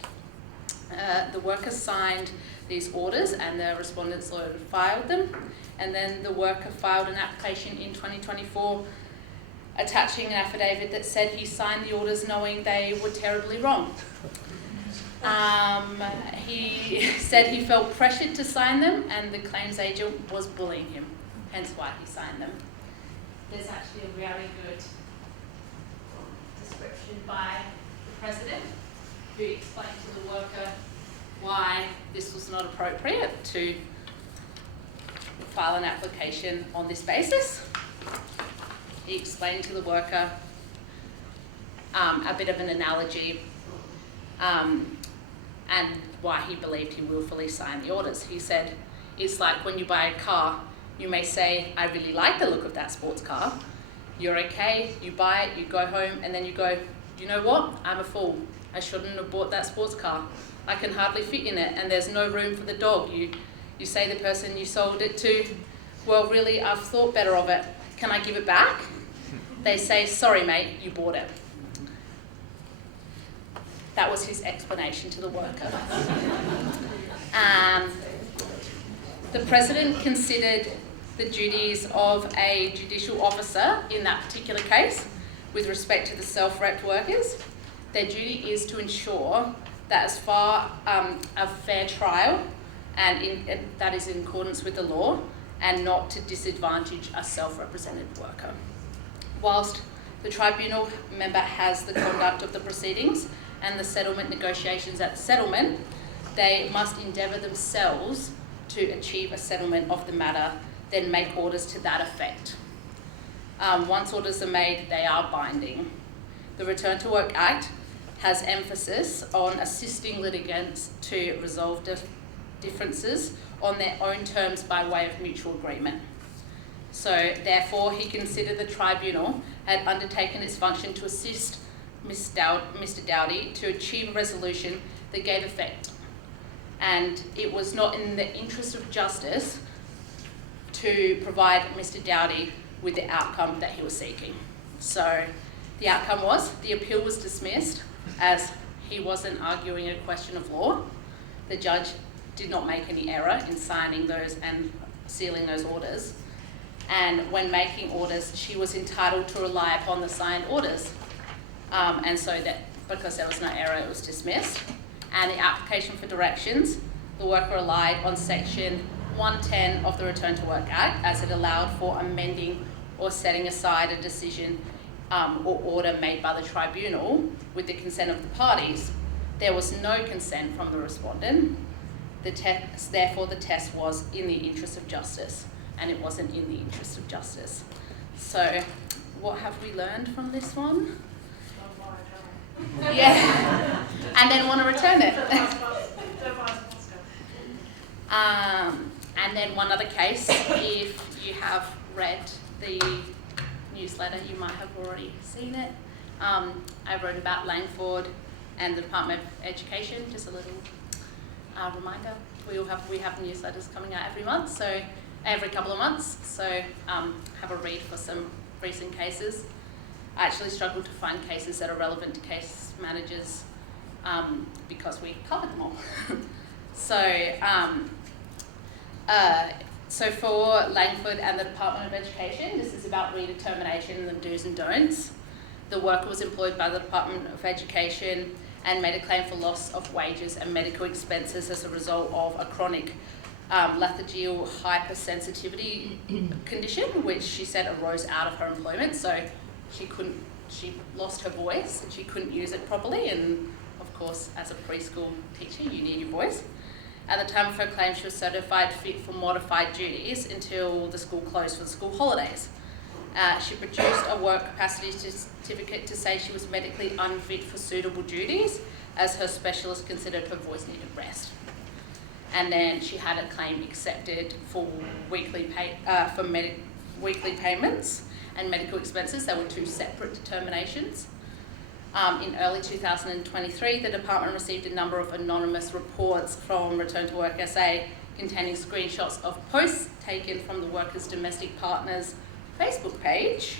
The worker signed these orders and the respondent's lawyer filed them, and then the worker filed an application in 2024 attaching an affidavit that said he signed the orders knowing they were terribly wrong. He said he felt pressured to sign them and the claims agent was bullying him, hence why he signed them. There's actually a really good description by the President who explained to the worker why this was not appropriate to file an application on this basis. He explained to the worker a bit of an analogy and why he believed he willfully signed the orders. He said, it's like when you buy a car, you may say, I really like the look of that sports car. You're okay, you buy it, you go home, and then you go, you know what? I'm a fool. I shouldn't have bought that sports car. I can hardly fit in it, and there's no room for the dog. You say the person you sold it to, well, really, I've thought better of it. Can I give it back? They say, sorry, mate, you bought it. That was his explanation to the worker. The President considered the duties of a judicial officer in that particular case with respect to the self-rep workers. Their duty is to ensure that as far a fair trial and that is in accordance with the law and not to disadvantage a self-represented worker. Whilst the tribunal member has the conduct of the proceedings and the settlement negotiations at the settlement, they must endeavour themselves to achieve a settlement of the matter, then make orders to that effect. Once orders are made, they are binding. The Return to Work Act has emphasis on assisting litigants to resolve differences on their own terms by way of mutual agreement. So therefore, he considered the tribunal had undertaken its function to assist Mr. Dowdy to achieve a resolution that gave effect. And it was not in the interest of justice to provide Mr. Dowdy with the outcome that he was seeking. So the outcome was the appeal was dismissed as he wasn't arguing a question of law. The judge did not make any error in signing those and sealing those orders. And when making orders, she was entitled to rely upon the signed orders. And so that because there was no error, it was dismissed. And the application for directions, the worker relied on section 110 of the Return to Work Act as it allowed for amending or setting aside a decision or order made by the tribunal with the consent of the parties. There was no consent from the respondent. Therefore, the test was in the interest of justice, and it wasn't in the interest of justice. So, what have we learned from this one? Yeah, and then want to return it. And then one other case, if you have read the newsletter, you might have already seen it. I wrote about Langford and the Department of Education, just a little reminder. We have newsletters coming out every couple of months, so have a read for some recent cases. I actually struggled to find cases that are relevant to case managers because we covered them all. So for Langford and the Department of Education, this is about redetermination and the do's and don'ts. The worker was employed by the Department of Education and made a claim for loss of wages and medical expenses as a result of a chronic lethargical hypersensitivity condition, which she said arose out of her employment. So she lost her voice and she couldn't use it properly, and of course as a preschool teacher you need your voice. At the time of her claim, she was certified fit for modified duties until the school closed for the school holidays. She produced a work capacity certificate to say she was medically unfit for suitable duties as her specialist considered her voice needed rest. And then she had a claim accepted for weekly payments and medical expenses. There were two separate determinations. In early 2023, the department received a number of anonymous reports from Return to Work SA containing screenshots of posts taken from the worker's domestic partner's Facebook page.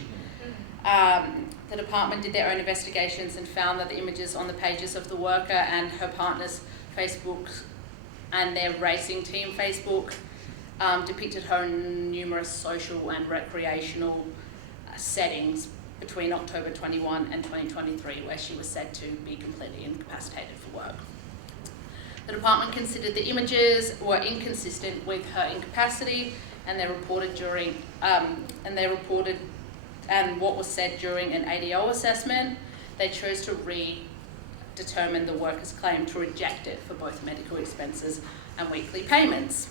The department did their own investigations and found that the images on the pages of the worker and her partner's Facebook and their racing team Facebook depicted her in numerous social and recreational settings between October 21 and 2023, where she was said to be completely incapacitated for work. The department considered the images were inconsistent with her incapacity, and they reported what was said during an ADO assessment. They chose to redetermine the worker's claim to reject it for both medical expenses and weekly payments.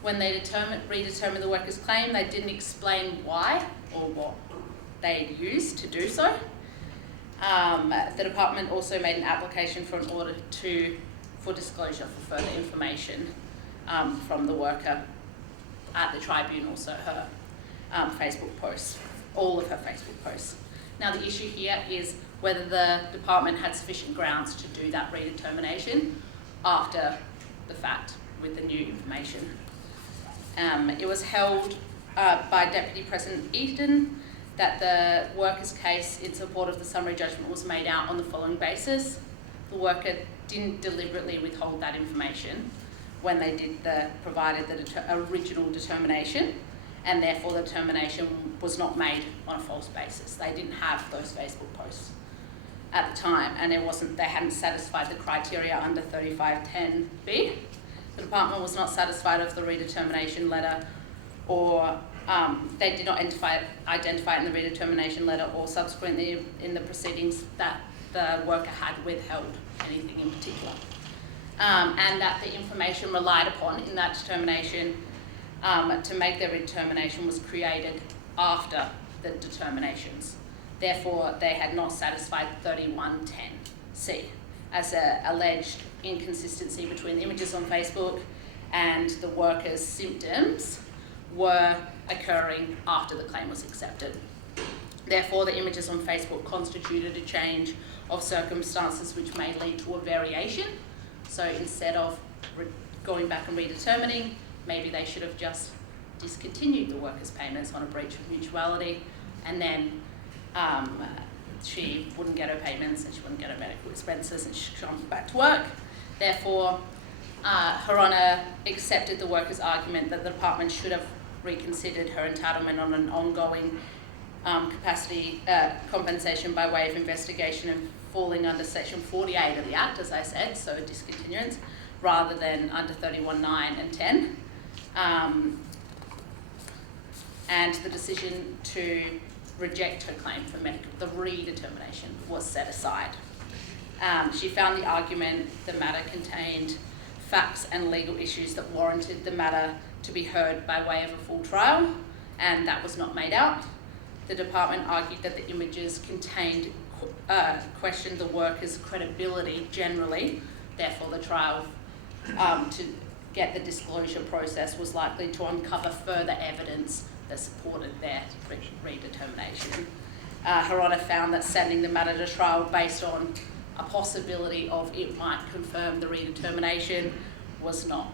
When they redetermined the worker's claim, they didn't explain why or what they used to do so. The department also made an application for an order for disclosure for further information from the worker at the tribunal, so her Facebook posts, all of her Facebook posts. Now the issue here is whether the department had sufficient grounds to do that redetermination after the fact with the new information. It was held by Deputy President Eaton that the worker's case in support of the summary judgment was made out on the following basis. The worker didn't deliberately withhold that information when they provided the original determination, and therefore the determination was not made on a false basis. They didn't have those Facebook posts at the time, and they hadn't satisfied the criteria under 3510B. The department was not satisfied of the redetermination letter, or they did not identify in the redetermination letter or subsequently in the proceedings that the worker had withheld anything in particular. And that the information relied upon in that determination to make their determination was created after the determinations. Therefore, they had not satisfied 3110C as an alleged inconsistency between the images on Facebook and the worker's symptoms were occurring after the claim was accepted. Therefore, the images on Facebook constituted a change of circumstances which may lead to a variation. So instead of going back and redetermining, maybe they should have just discontinued the worker's payments on a breach of mutuality, and then she wouldn't get her payments and she wouldn't get her medical expenses and she'd come back to work. Therefore, Her Honour accepted the worker's argument that the department should have reconsidered her entitlement on an ongoing capacity compensation by way of investigation and falling under section 48 of the Act, as I said, so discontinuance, rather than under 31.9 and 10. And the decision to reject her claim for the redetermination was set aside. She found the argument the matter contained facts and legal issues that warranted the matter to be heard by way of a full trial, and that was not made out. The department argued that the images questioned the worker's credibility generally, therefore the trial to get the disclosure process was likely to uncover further evidence that supported their redetermination. Her Honour found that sending the matter to trial based on a possibility of it might confirm the redetermination was not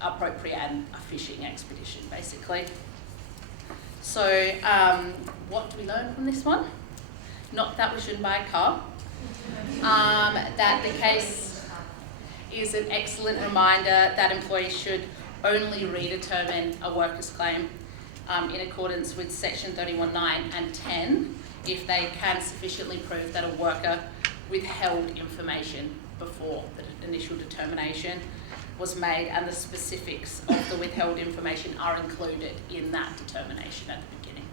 appropriate and a fishing expedition, basically. So what do we learn from this one? Not that we shouldn't buy a car. That the case is an excellent reminder that employees should only redetermine a worker's claim in accordance with section 31.9 and 10 if they can sufficiently prove that a worker withheld information before the initial determination was made, and the specifics of the withheld information are included in that determination at the beginning.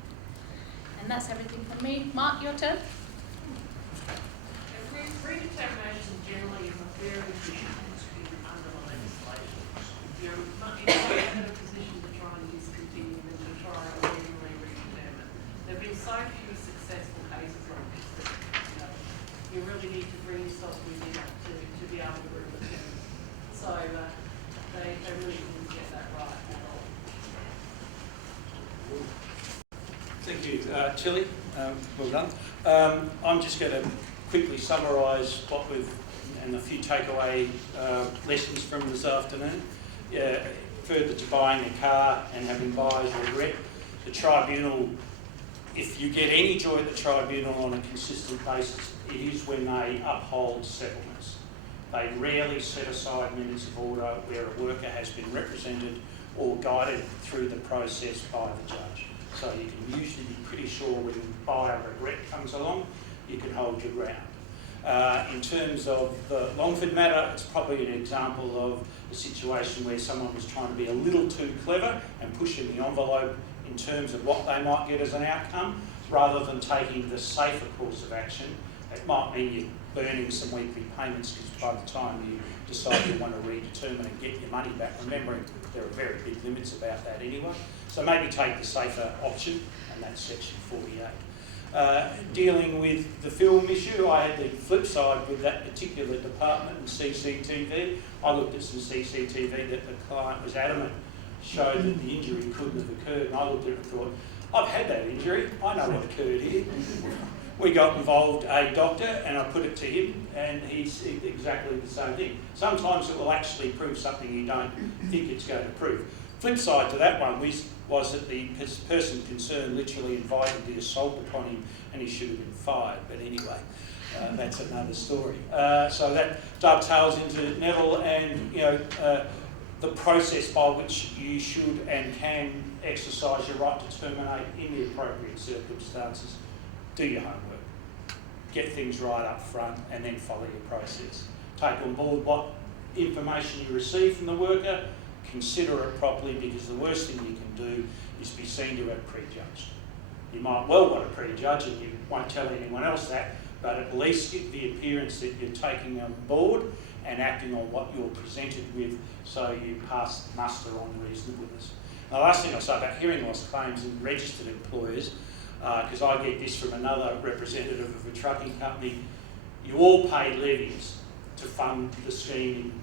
And that's everything from me. Mark, your turn. Redetermination generally is a very efficient instrument under the legislation. You're not in a position to try and discontinue them to try and regularly redetermine. There have been so few successful cases like this that you really need to bring yourself within it to be able to redetermine. So they really didn't get that right at all. Thank you, Tilly. Well done. I'm just going to quickly summarise what and a few takeaway lessons from this afternoon. Further to buying a car and having buyer's regret, the tribunal, if you get any joy at the tribunal on a consistent basis, it is when they uphold settlements. They rarely set aside minutes of order where a worker has been represented or guided through the process by the judge. So you can usually be pretty sure when buyer regret comes along, you can hold your ground. In terms of the Longford matter, it's probably an example of a situation where someone was trying to be a little too clever and pushing the envelope in terms of what they might get as an outcome, rather than taking the safer course of action. It might mean you're burning some weekly payments because by the time you decide you want to redetermine and get your money back, remembering there are very big limits about that anyway. So maybe take the safer option, and that's section 48. Dealing with the film issue, I had the flip side with that particular department and CCTV. I looked at some CCTV that the client was adamant showed that the injury couldn't have occurred, and I looked at it and thought, I've had that injury, I know what occurred here. We got involved a doctor and I put it to him and he said exactly the same thing. Sometimes it will actually prove something you don't think it's going to prove. Flip side to that one was that the person concerned literally invited the assault upon him and he should have been fired, but anyway, that's another story. So that dovetails into Neville and the process by which you should and can exercise your right to terminate in the appropriate circumstances. Do your homework, get things right up front and then follow your process. Take on board what information you receive from the worker, consider it properly, because the worst thing you can do is be seen to have prejudged. You might well want to prejudge and you won't tell anyone else that, but at least get the appearance that you're taking on board and acting on what you're presented with so you pass muster on reasonableness. The last thing I'll say about hearing loss claims and registered employers, because I get this from another representative of a trucking company, you all pay levies to fund the scheme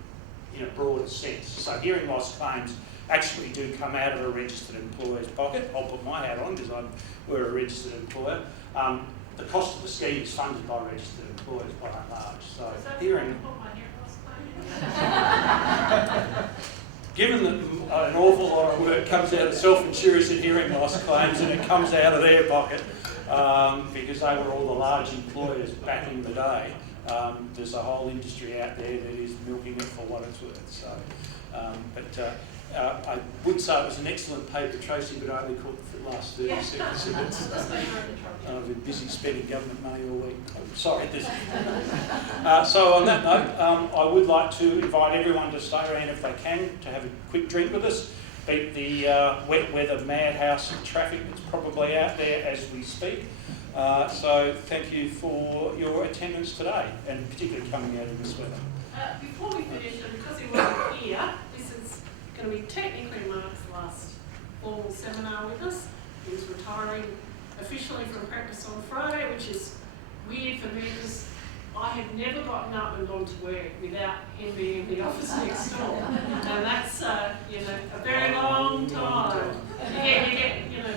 in a broader sense. So hearing loss claims actually do come out of a registered employer's pocket. I'll put my hat on because we're a registered employer. The cost of the scheme is funded by registered employers by and large. So hearing... Given that an awful lot of work comes out of self-insurers and hearing loss claims and it comes out of their pocket because they were all the large employers back in the day, there's a whole industry out there that is milking it for what it's worth. So, I would say it was an excellent paper, Tracy, but I only caught it for the last 30 seconds. I've been busy spending government money all week. I'm sorry. So on that note, I would like to invite everyone to stay around if they can to have a quick drink with us. Beat the wet weather madhouse of traffic that's probably out there as we speak. So thank you for your attendance today, and particularly coming out in this weather. Before we finish, and because he wasn't here, this is going to be technically Mark's last formal seminar with us. He's retiring officially from practice on Friday, which is weird for me because I have never gotten up and gone to work without him being in the office next door, and that's a very long time.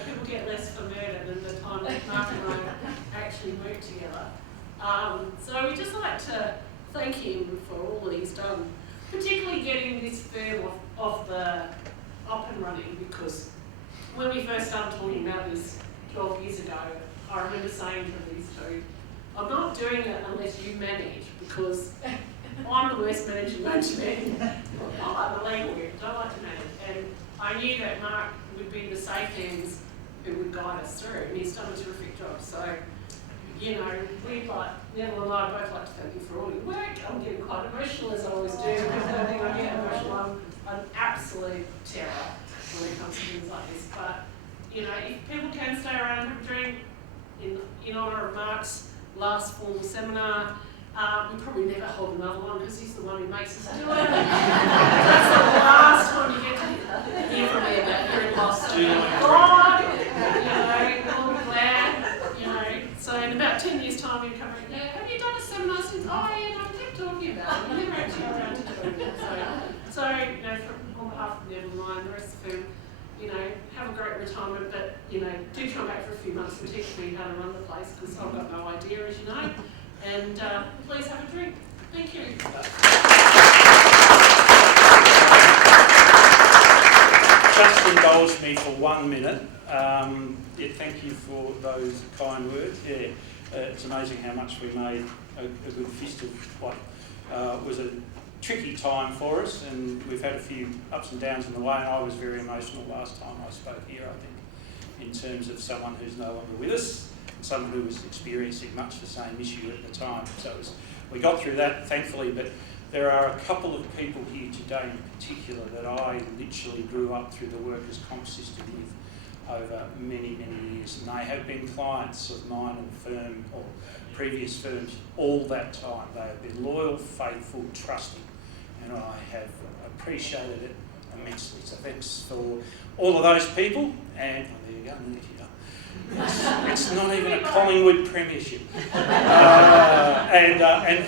People get less for murder than the time that Mark and I actually work together. So we'd just like to thank him for all that he's done, particularly getting this firm up and running, because when we first started talking about this 12 years ago, I remember saying to these two, I'm not doing it unless you manage, because I'm the worst manager known to me. I like the legal work, I don't like to manage. And I knew that Mark would be the safe hands who would guide us through, and he's done a terrific job. So, Neville and I both like to thank you for all your work. I'm getting quite emotional, as I always do, because I think I get emotional. I'm an absolute terror when it comes to things like this. But, if people can stay around and have a drink in honour of Mark's last formal seminar, we probably never hold another one because he's the one who makes us do it. That's the last one you get to hear from me about hearing loss. God, we'll be glad, So in about 10 years' time, you come around, have you done a seminar since? Oh, yeah, no, we kept talking about it. We never actually got around to doing it. So on behalf of Neville and I and the rest of them, have a great retirement, but, do come back for a few months and teach me how to run the place, because I've got no idea, as you know. And please have a drink. Thank you. Just indulge me for 1 minute. Thank you for those kind words. It's amazing how much we made a good fist of what was a tricky time for us, and we've had a few ups and downs in the way, and I was very emotional last time I spoke here, I think, in terms of someone who's no longer with us, and someone who was experiencing much the same issue at the time. So we got through that, thankfully, but there are a couple of people here today in particular that I literally grew up through the workers' comp system with over many, many years, and they have been clients of mine or firm or previous firms all that time. They have been loyal, faithful, trusting, and I have appreciated it immensely. So thanks for all of those people, and oh, there you go, Nikia. It's not even a Collingwood premiership. And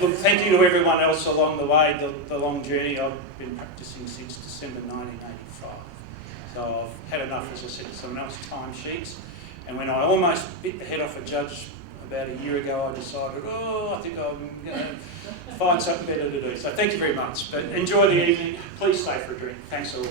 look, thank you to everyone else along the way, the long journey. I've been practising since December 1985. So I've had enough, as I said, of someone else's timesheets. And when I almost bit the head off a judge about a year ago, I decided, I think I'm going to find something better to do. So thank you very much. But enjoy the evening. Please stay for a drink. Thanks all.